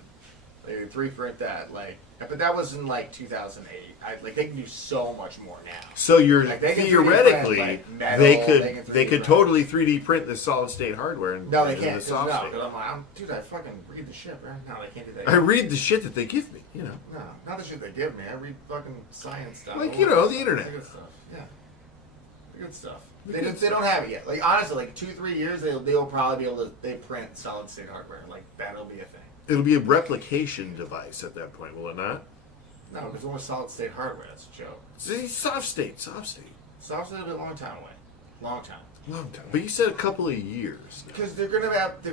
They can 3D print that. Like, but that was in like 2008. Like they can do so much more now. So you're Like, they can 3D theoretically print, like, metal, they they could can 3D they could print. totally 3D print the solid state hardware and No, they and can't. the 'Cause soft no, state. 'cause I'm like, dude, I fucking read the shit, right? No, they can't do that. I read the shit that they give me. You know, No, not the shit they give me. I read fucking science stuff. Like, you know, the The internet. good stuff. Yeah. The good stuff. The They, good they don't have it yet. Like honestly, like 2-3 years, they'll probably be able to print solid state hardware. Like that'll be a thing. it'll be a replication device at that point, will it not? No, because only solid state hardware. That's a joke. See, soft state. Soft state will be a long time away. Long time. Long time. But you said a couple of years. Because they're gonna have to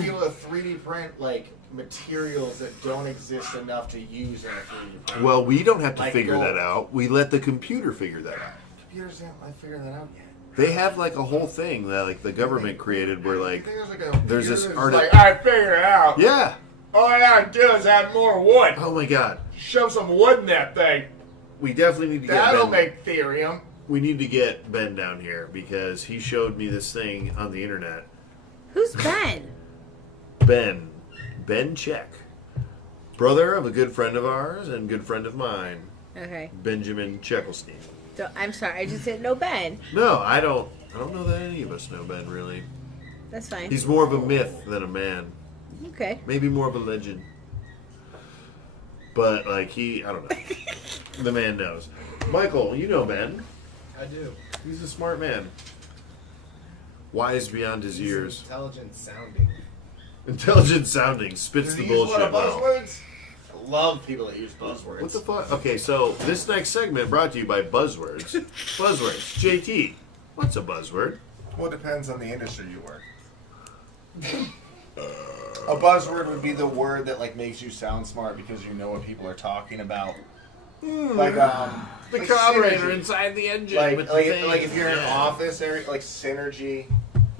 be able to 3D print like materials that don't exist enough to use in a 3D print. Well, we don't have to Like figure gold. that out. We let the computer figure that out. Computers haven't like, figured that out yet. They have like a whole thing that like the government created where like You think there's there's this computer arti- that's like, I figured it out. yeah. All I gotta do is add more wood. Oh my god. Shove some wood in that thing. We definitely need to get That'll Ben. make therium. We need to get Ben down here because he showed me this thing on the internet. Who's Ben? Ben Check, brother of a good friend of ours and good friend of mine, Okay. Benjamin Checkelstein. So, I'm sorry. I just didn't know Ben. No, I don't know that any of us know Ben really. That's fine. He's more of a myth than a man. Okay. Maybe more of a legend. But like I don't know. The man knows. Michael, you know Ben. I do. He's a smart man. wise beyond his He's years. intelligent sounding. Intelligent sounding, spits the Do you use a lot bullshit of well. buzzwords? I love people that use buzzwords. What the fuck? Okay, so this next segment brought to you by Buzzwords. Buzzwords. JT, what's a buzzword? Well, it depends on the industry you work. A buzzword would be the word that like makes you sound smart because you know what people are talking about. Like The like carburetor synergy. inside the engine. Like with the like, thing. like if you're in an Yeah. office area, like synergy,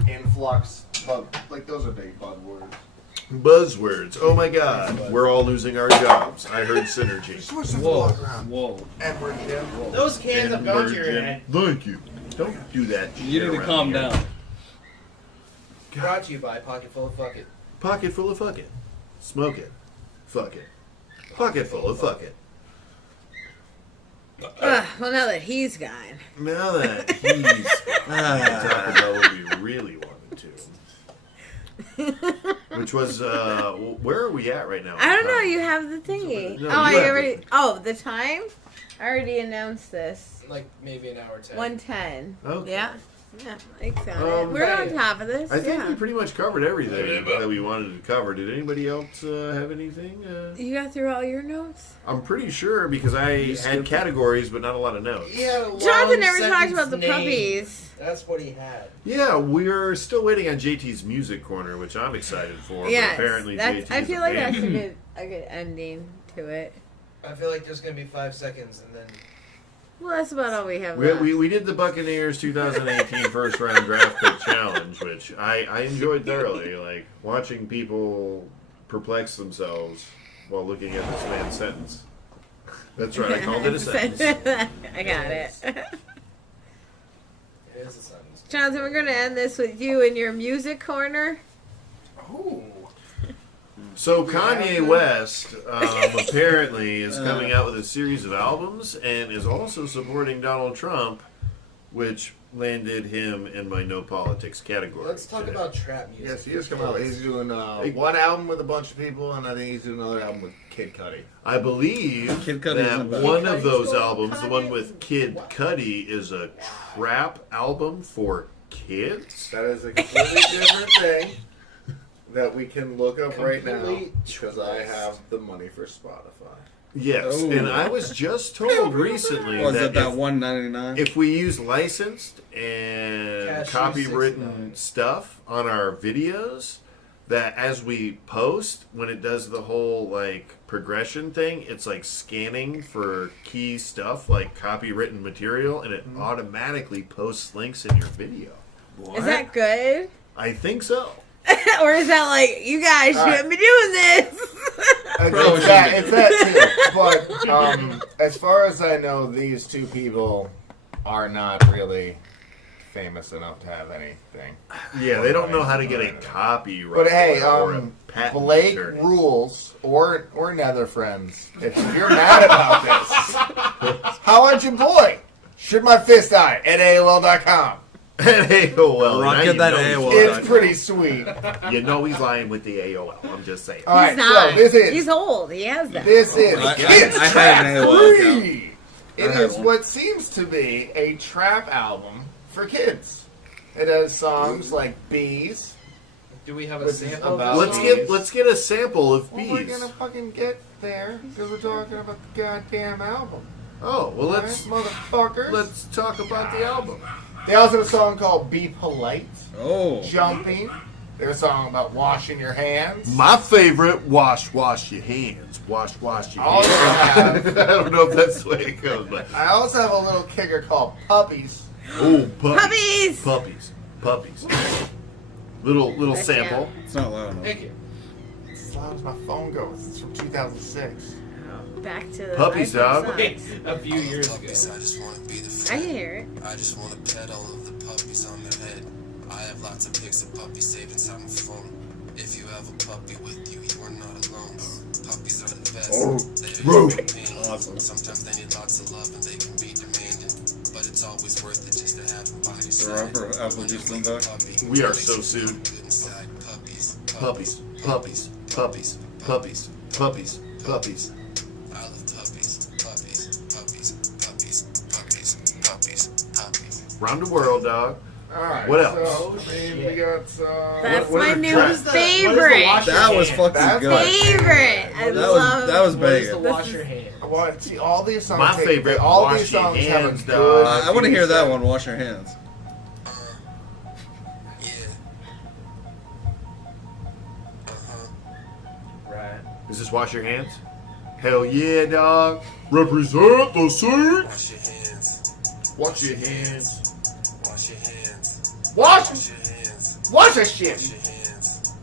influx, like those are big buzzwords. Buzzwords. Oh my god. We're all losing our jobs. I heard synergy. Whoa. Edward Jim. Those cans have gone to your head. Thank you. Don't do that. You need to around calm here. down. Brought to you by Pocket Full of Fuck It. Pocket full of fuck it. Smoke it. Fuck it. Pocket full of fuck it. Well, now that he's gone. Now that he's talk about what we really wanted to. Which was, where are we at right now? I don't know. You have the thingy. No, oh, you I have already. it. Oh, the time. I already announced this. Like maybe an hour 10. 1:10. Okay. Yeah. Yeah, I found it. We're on top of this. I think yeah. we pretty much covered everything that we wanted to cover. Did anybody else have anything? You got through all your notes? I'm pretty sure because I had categories but not a lot of notes. Jonathan never talked about the puppies. That's what he had. Yeah, we're still waiting on JT's music corner, which I'm excited for. Yes, But apparently that's. JT's I feel like that's abandoned. a good ending to it. I feel like there's gonna be 5 seconds and then. Well, that's about all we have left. We did the Buccaneers 2018 first round draft pick challenge, which I enjoyed thoroughly. Like watching people perplex themselves while looking at this man's sentence. That's right, I called it a sentence. I got it. It is a sentence. Jonathan, we're going to end this with you and your music corner. Ooh. So Kanye West apparently is coming out with a series of albums and is also supporting Donald Trump, which landed him in my no politics category. Let's talk today. about trap music. Yes, he is coming out. He's doing one album with a bunch of people, and I think he's doing another album with Kid Cudi. I believe Kid Cudi that isn't bad. one Kid of Cudi's those going albums, the one Kanye with Kid Cudi, is a trap album for kids. That is a completely different thing that we can look up right now Complete because I have the money for Spotify. Yes, Oh. and I was just told recently Was that it that if, $1.99? if we use licensed and Cashew copywritten 69. stuff on our videos, that as we post, when it does the whole like progression thing, it's like scanning for key stuff like copywritten material, and it automatically posts links in your video. Is that good? I think so. Or is that like, you guys shouldn't be doing this? It's that too. But as far as I know, these two people are not really famous enough to have anything. Yeah, they don't know how to get a copyright. But hey, or a patent Blake attorney. Rules or Nether Friends, if you're mad about this, holla at your boy. Shoot my fist eye at AOL.com. AOL. Rock now it you that know he's AOL. It's pretty sweet. You know he's lying with the AOL. I'm just saying. All right, He's not. so this is He's old. He has that. This is I Kids had Trap an AOL account. 3. I It had is one. what seems to be a trap album for kids. It has songs like Bees. Do we have a Which is sample? about- of this Let's get a sample of Well, we're Bees. gonna fucking get there because we're talking about the goddamn album. Oh well, let's Alright, motherfuckers. let's talk about the album. They also have a song called "Be Polite," Oh. "Jumping." They have a song about washing your hands. My favorite: wash your hands, wash your I also hands. have, I don't know if that's the way it goes, but I also have a little kicker called "Puppies." oh, Puppies! puppies. Little That's sample. It's not loud enough. Thank you. As loud as my phone goes. It's from 2006. Back to the Puppies, iPhone dog. songs. Wait, a few years ago. Puppies, I just wanna be the I friend. can hear it. I just wanna pet all of the puppies on their head. I have lots of pics of puppies saved inside my phone. If you have a puppy with you, you are not alone. Puppies are the best. They are your companions. Awesome. Sometimes they need lots of love and they can be demanding. But it's always worth it just to have them by your The side. rapper Applebee's When Limback. you're with a puppy, We are it so makes you feel sued. good inside. Puppies. I love puppies. Round the world, dog. Alright, What else? So, I mean, we got some... That's what my are the new tracks? favorite. That was fucking That's good. Favorite. I That love. was What is the banging. wash your hands? Well, see, all these songs... My favorite, all Wash these Your songs have a Hands, good... dog. I want to hear that one. Wash your hands. Yeah. Right. Is this Wash Your Hands? Hell yeah, dog. Represent the city. Wash your hands. Wash your hands. Wash your hands. Wash Wash them. your hands. Wash that shit. Wash your hands.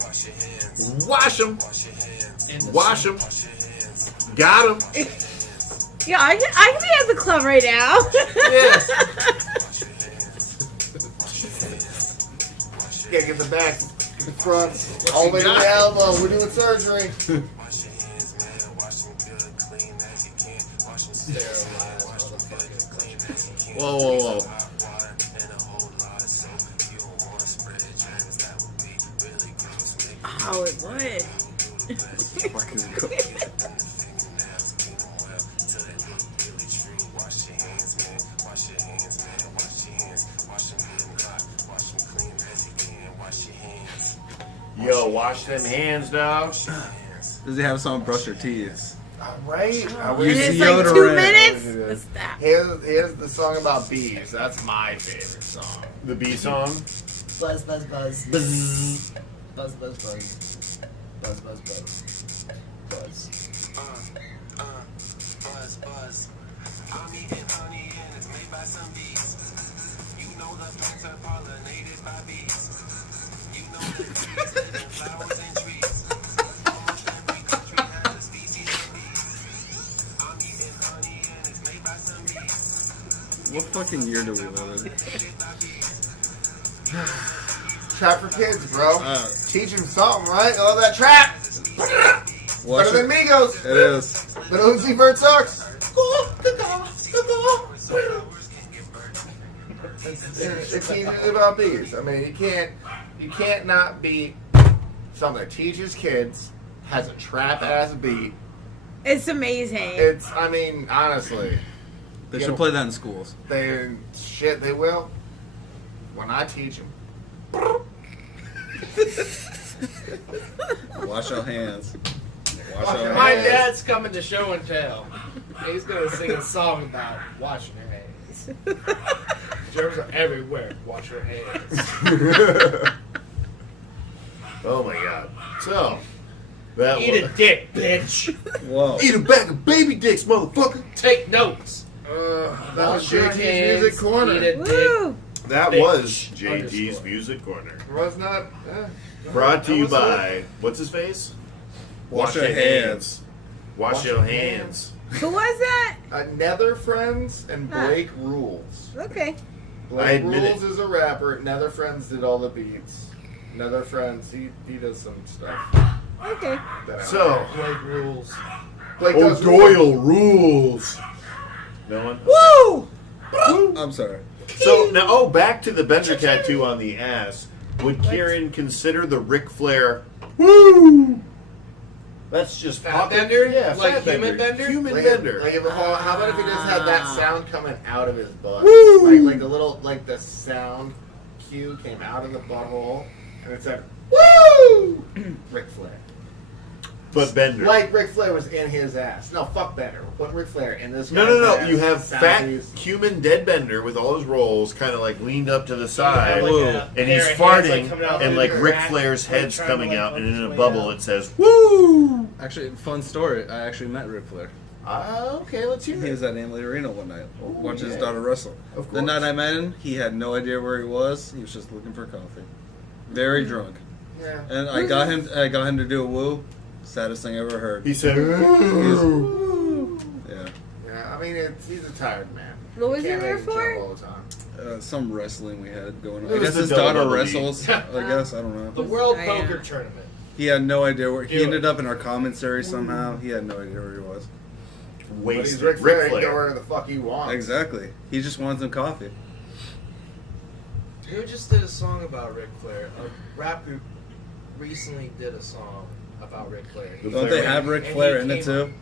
Wash your hands. Wash them. Wash your hands. In the Wash them. Wash your hands. Got them. Wash your hands. Yeah, I can be at the club right now. Yes. Wash your hands. Wash your hands. Wash your Gotta get the back, the front, all the way to the elbow. We're doing surgery. Wash your hands, man. Wash them good, clean as you can. Wash them sterile, man. Wash them good, clean as you can. Whoa, whoa, whoa. Hot water and a whole lot of soap. You don't want to spread germs. That would be really gross. Make Oh, it would. Fucking cool. fingernails, clean them well till they look really true. Wash your hands, man. Wash your hands, man. Wash your hands. Wash them good and hot. Wash them clean as you can. Wash your hands. Yo, wash them hands, dog. Wash your hands. Does he have someone brush your teeth? Right? And Use it's like 2 deodorant. minutes. What's that? Here's the song about bees. That's my favorite song. The B song. Buzz, buzz, buzz. Buzz. Buzz, buzz, buzz. Buzz, buzz, buzz. Buzz. Buzz, buzz. I'm eating honey and it's made by some bees. You know the plants are pollinated by bees. You know the bees live in flowers and trees. Almost every country has a species of bees. I'm eating honey and it's made by some bees. What fucking year do we live in? Trap for kids, bro. Uh, Teach them something, right? Oh, that trap. Wash Better than it. Migos. It is. But Uzi Vert sucks. It teaches about bees. I mean, you can't not beat something that teaches kids, has a trap ass beat. It's amazing. It's, I mean, honestly, They should play that in schools. they will. When I teach them. Wash your hands. Wash Wash your your My hands. dad's coming to show and tell. He's gonna sing a song about washing your hands. Germs are everywhere. Wash your hands. Oh my god. So, that Eat a was. dick, bitch. Whoa. Eat a bag of baby dicks, motherfucker. Take notes. That was Wash your JT's hands, Music Corner. eat a dick. Woo! That Bitch. was JT's Underscore. Music Corner. Was not. Brought to that you was by. What's his face? Wash your hands. Wash your hands. Who was that? Nether Friends and Blake Rules. Okay. I Blake admit Rules is a rapper. Nether Friends did all the beats. Nether Friends, he does some stuff. Okay. That I So, Blake rules. Blake oh, does rules. Doyle rules. No one? Woo! I'm sorry. So, now, back to the Bender tattoo on the ass. Would Kieran consider the Ric Flair, woo? That's just Fat pocket- bender? Yeah, Like fat human bender? Human Like, bender. how about if he just had that sound coming out of his butt? Woo! Like the little, like the sound cue came out of the butthole, and it said, "Woo!" Ric Flair. But Bender. Like Ric Flair was in his ass. No, fuck Bender. Put Ric Flair in this. No. guy's ass. You have fat Southeast. human dead Bender with all his rolls kind of like leaned up to the side. Like a And he's pair of hands, farting, coming out and through like the Ric crack, Flair's like, head's trying to, coming like, out, and work in a his way bubble out. it says, woo! Actually, fun story. I actually met Ric Flair. Okay, let's hear He it. was at Amalie Arena one night. Watched his yeah. daughter wrestle. Of The course. night I met him, he had no idea where he was. He was just looking for coffee. Very drunk. Yeah. And I got him to do a woo. Saddest thing I ever heard. He said, woo! Yeah. Yeah. I mean, he's a tired man. What was You he can't there make him jump for? all the time. Some wrestling we had going on. It I was guess the his daughter WWE. wrestles. I guess. I don't The know. World I Poker am. Tournament. He had no idea where. He Do ended it. up in our commentary somehow. He had no idea where he was. But he's Wasted. Ric Flair. Ric He can go Flair. wherever the fuck he wants. Exactly. He just wanted some coffee. Who just did a song about Ric Flair? A rap group recently did a song about Ric Flair. The Don't they have Ric And Flair he in it came too?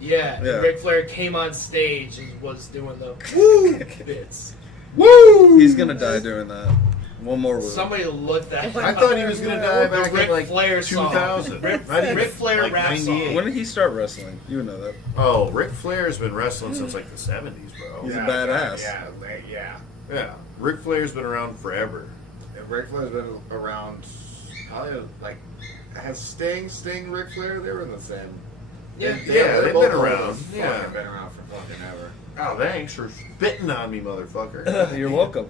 Yeah, Yeah. and Ric Flair came on stage and was doing the woo bits. Woo! He's gonna die doing that. One more woo. Somebody looked that. I thought he was gonna die The back Ric in like Flair song. 2000. Ric Flair like rap 98. When did he start wrestling? You would know that. Oh, Ric Flair's been wrestling since like the 70s, bro. He's a badass. Yeah. Ric Flair's been around forever. And Ric Flair's been around, probably like, has Sting, Ric Flair, they were in the same. Yeah, they're they've both been around. fucking Yeah. been around for fucking ever. Oh, thanks for spitting on me, motherfucker. You're welcome.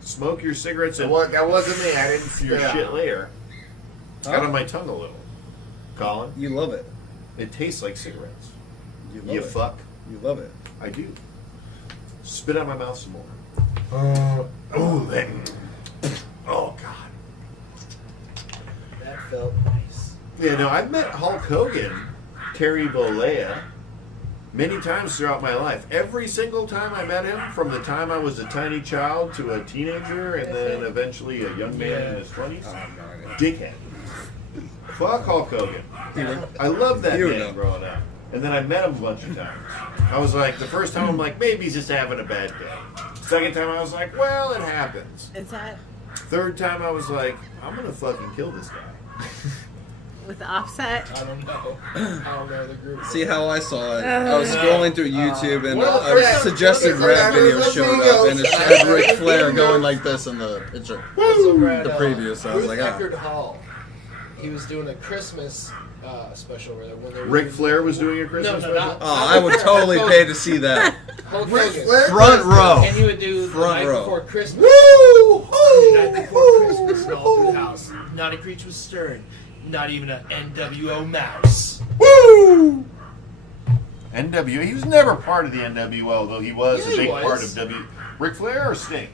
Smoke your cigarettes and That wasn't me. I didn't see your that. shit later. It's got on my tongue a little. Colin, You love it. it tastes like cigarettes. You love You it. fuck. You love it. I do. Spit out my mouth some more. Oh, that. Oh, God. That felt nice. Yeah, no, I've met Hulk Hogan, Terry Bollea, many times throughout my life. Every single time I met him, from the time I was a tiny child to a teenager, and then eventually a young man in his 20s. Dickhead. Fuck Hulk Hogan. I loved that You man know. growing up. And then I met him a bunch of times. I was like, the first time I'm like, maybe he's just having a bad day. Second time I was like, well, it happens. Is that Third time I was like, I'm gonna fucking kill this guy. with Offset? I don't know. I don't know the group. See how I saw it? I was scrolling through YouTube and Well, a yeah. suggested rap video showed up, and it had Ric Flair going like this in the picture. Over at, The preview, so I was Ruth like, ah. Eckerd Hall. He was doing a Christmas special where when they were Ric Flair was doing a Christmas No, special? not. Oh, I would totally pay to see that. Hulk Ric Hogan. Flair? Front row. And he would do the Front night row. before Christmas. Woo! The night before Christmas, and all through the house. Not a creature was stirring. Not even an NWO mouse. Woo! NWO. He was never part of the NWO, though he was Yeah, a he big was. part of Ric Flair or Sting?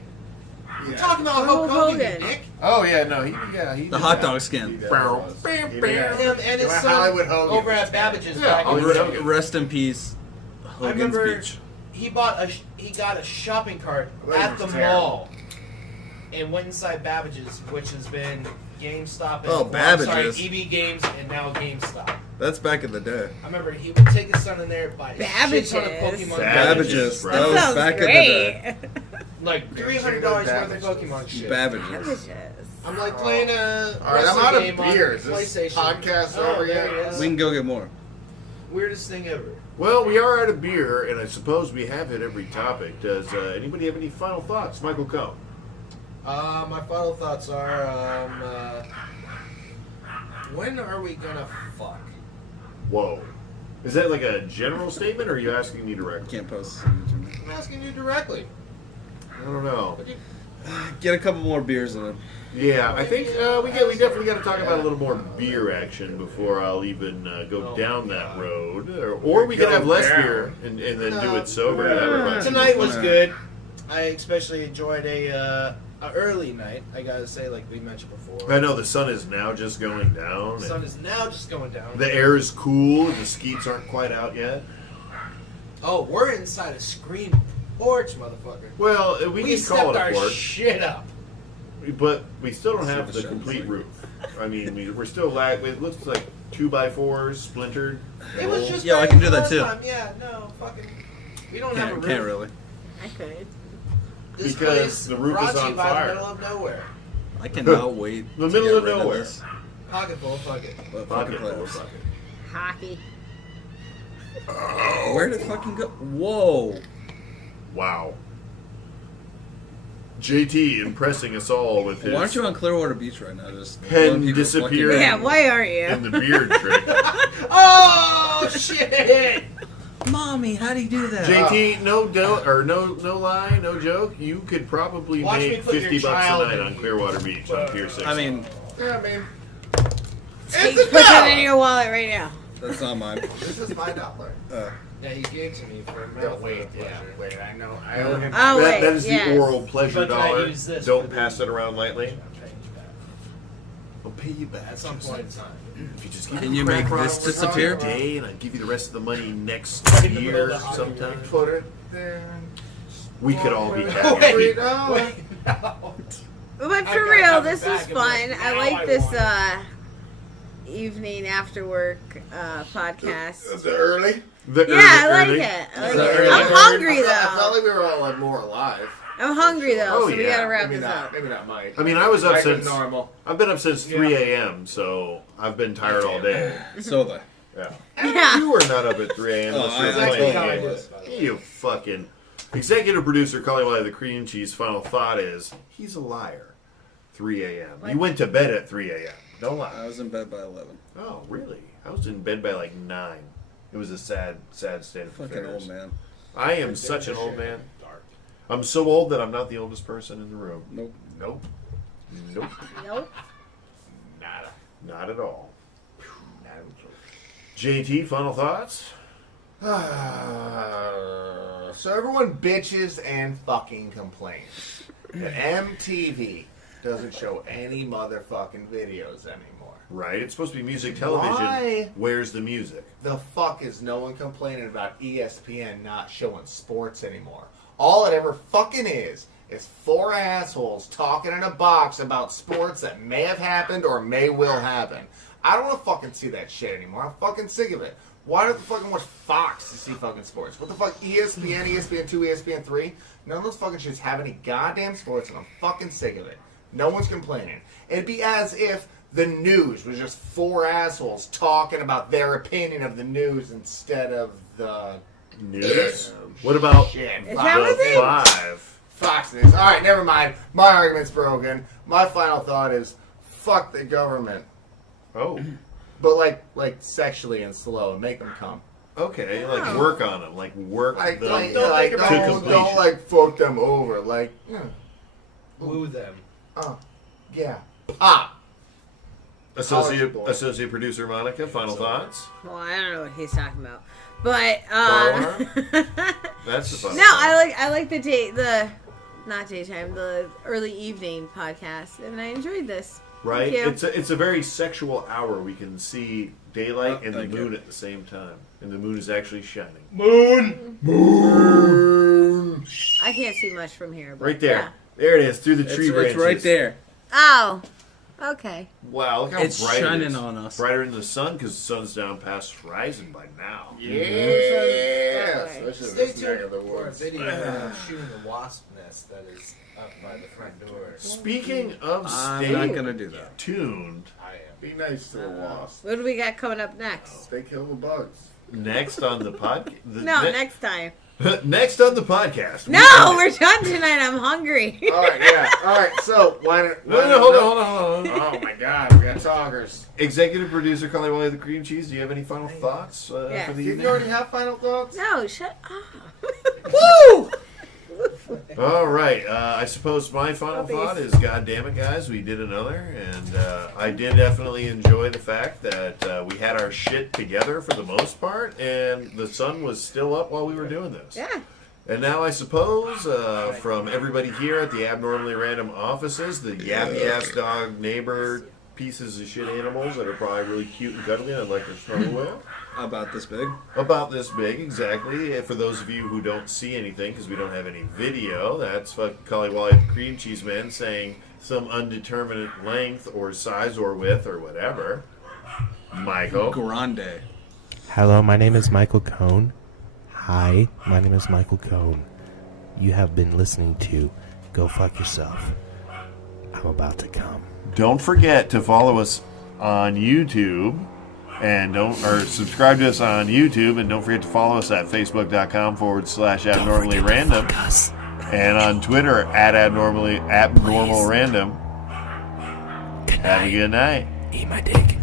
We're talking about Hulk Hulk Hogan, you Hogan. dick. Oh yeah, no, he The hot dog skin. Bow. Him and his son Hollywood Hogan. over at Babbage's Yeah, back in Hollywood the day. Hogan. Rest in peace, I Hogan's remember Beach. he got a shopping cart That at was the terrible. mall and went inside Babbage's, which has been GameStop and Oh, Babbage's. EB Games and now GameStop. That's back in the day. I remember he would take his son in there, buy a shit ton of Babbage's. Pokemon Babbage's, cards, bro. That That was sounds back in the great. like $300 worth of Pokemon shit. Babbage's. Babbage's. I'm like playing a All right, I'm wrestling out game of on beers. This PlayStation. podcast Oh, over there yet? it is. We can go get more. Weirdest thing ever. Well, we are out of beer, and I suppose we have hit every topic. Does anybody have any final thoughts? Michael Coe. My final thoughts are, when are we gonna fuck? Whoa. Is that like a general statement, or are you asking me directly? Can't post this on YouTube. I'm asking you directly. I don't know. But you, Get a couple more beers in it. Yeah, I think we definitely got to talk about a little more beer action before I'll even go down that road, or we could have less beer and then do it sober. That would probably be tonight was fun. good. I especially enjoyed a early night. I gotta say, like we mentioned before. I know the sun is now just going down. The sun is now just going down. The air is cool, and the skeets aren't quite out yet. Oh, we're inside a screen porch, motherfucker. Well, we can call stepped it our a porch, shit up. but we still don't have the Shit. complete roof. I mean, we're still it looks like 2x4s splintered. It was just Yeah, I can do that last too. time. Yeah, no, fucking. We don't have a roof. Can't really. I could. This Because place the roof brought is to you on by fire. the middle of nowhere. I cannot wait. The to middle get of rid nowhere. this. Pocket full, fuck it. But Pocket fucking full of playoffs. bucket. Hockey. Where did it fucking go? Whoa. Wow. JT impressing us all with his Why aren't you on Clearwater Beach right now? Just Pen letting people disappeared. fucking- Yeah, why aren't in you? the beard trick. Oh shit! Mommy, how do you do that? JT, no lie, no joke. You could probably Watch me make put your $50 a child night in on here. Clearwater Beach on Pier 6. I mean, Yeah, man. Take, It's a put that in dollar. your wallet right now. that's not mine. This is my dollar. Yeah, he gave to me for a No, mouth wait, pleasure. wait. I know. I owe him. Oh, wait. that is yes. the oral pleasure But can I dollar. use this Don't for pass the- it around lightly. I'll pay you back. I'll pay you back. At some point in time. If you just give Can me you crack make rock this for disappear? today, and I'll give you the rest of the money next In the middle year of the sometime. Put it there. We could all be Wait, happy. wait, $3. no. But I for gotta real, have this it was back. fun. I'm like, I now like I this want it. evening after work podcast. Is it early? The Yeah, I like early- it. I like Is that it. early? I'm hungry I felt though. like we were all like more alive. I'm hungry though, Oh, so we yeah. gotta wrap Maybe this not. up. Maybe not Mike. I mean, I was up Mike since normal. I've been up since 3 a.m. So I've been tired all day. So the. Yeah. Yeah. You were not up at 3 a.m. Oh, unless you were that's playing how I games. was. You fucking executive producer Cully Wiley, the cream cheese. Final thought is he's a liar. 3 a.m. You went to bed at 3 a.m. Don't lie. I was in bed by 11. Oh, really? I was in bed by like 9. It was a sad state of Fucking affairs. old man. I am such an old man. I'm so old that I'm not the oldest person in the room. Nope. Nope. Nope. Nada. Not at all. JT, final thoughts? So everyone bitches and fucking complains that MTV doesn't show any motherfucking videos anymore. Right, it's supposed to be music television. Why? Where's the music? The fuck is no one complaining about ESPN not showing sports anymore? All it ever fucking is 4 assholes talking in a box about sports that may have happened or may will happen. I don't want to fucking see that shit anymore. I'm fucking sick of it. Why do I fucking watch Fox to see fucking sports? What the fuck? ESPN, ESPN 2, ESPN 3? None of those fucking shits have any goddamn sports, and I'm fucking sick of it. No one's complaining. It'd be as if the news was just 4 assholes talking about their opinion of the news instead of the News? What about shit. Is that what they- 5? Fox News. All right, never mind. My argument's broken. My final thought is, fuck the government. Oh, But like sexually and slow, and make them come. okay. Like work on them. Like work Like, them like, don't like, think about to don't, completion. don't like fuck them over. Like, Woo them. yeah, pop. Associate College boy. producer Monica, final thoughts? Well, I don't know what he's talking about, but That's the final no, thought. I like not daytime, the early evening podcast, and I enjoyed this. Right? Thank you. It's a very sexual hour. We can see daylight and the thank moon you. at the same time. And the moon is actually shining. Moon! I can't see much from here. But Right there. yeah. There it is, through the tree branches. It's right there. Oh, okay. Wow, look how It's bright it shining is. on us. Brighter than the sun because the sun's down past horizon by now. Yeah. Okay. Especially Stay this neck of the tuned for a woods. video of shooting the wasp nest that is up by the front door. Speaking of I'm stay not gonna do that. tuned, I am. Be nice to the wasp. What do we got coming up next? They kill the bugs. next on the podcast. No, next time. Next on the podcast. No, we're done tonight. I'm hungry. All right, yeah. All right, so why don't? No, hold on. Oh my God, we got talkers. Executive producer Cully Wiley, the cream cheese. Do you have any final thoughts Yeah. for the Did evening? you already have final thoughts? No, shut up. Woo! All right. I suppose my final Puppies. thought is, God damn it, guys, we did another, and I did definitely enjoy the fact that we had our shit together for the most part, and the sun was still up while we were doing this. Yeah. And now I suppose from everybody here at the Abnormally Random offices, the yappy ass dog neighbor pieces of shit animals that are probably really cute and cuddly and I'd like to snuggle with. About this big. About this big, exactly. For those of you who don't see anything, because we don't have any video, that's fucking Cully Wally the Cream Cheese Man saying some undeterminate length or size or width or whatever. Michael. Grande. Hello, my name is Michael Cohn. Hi, my name is Michael Cohn. You have been listening to Go Fuck Yourself. I'm about to come. Don't forget to follow us on YouTube. And subscribe to us on YouTube, and don't forget to follow us at facebook.com/abnormallyrandom, and on Twitter at abnormalrandom. Good Have a night. good night. Eat my dick.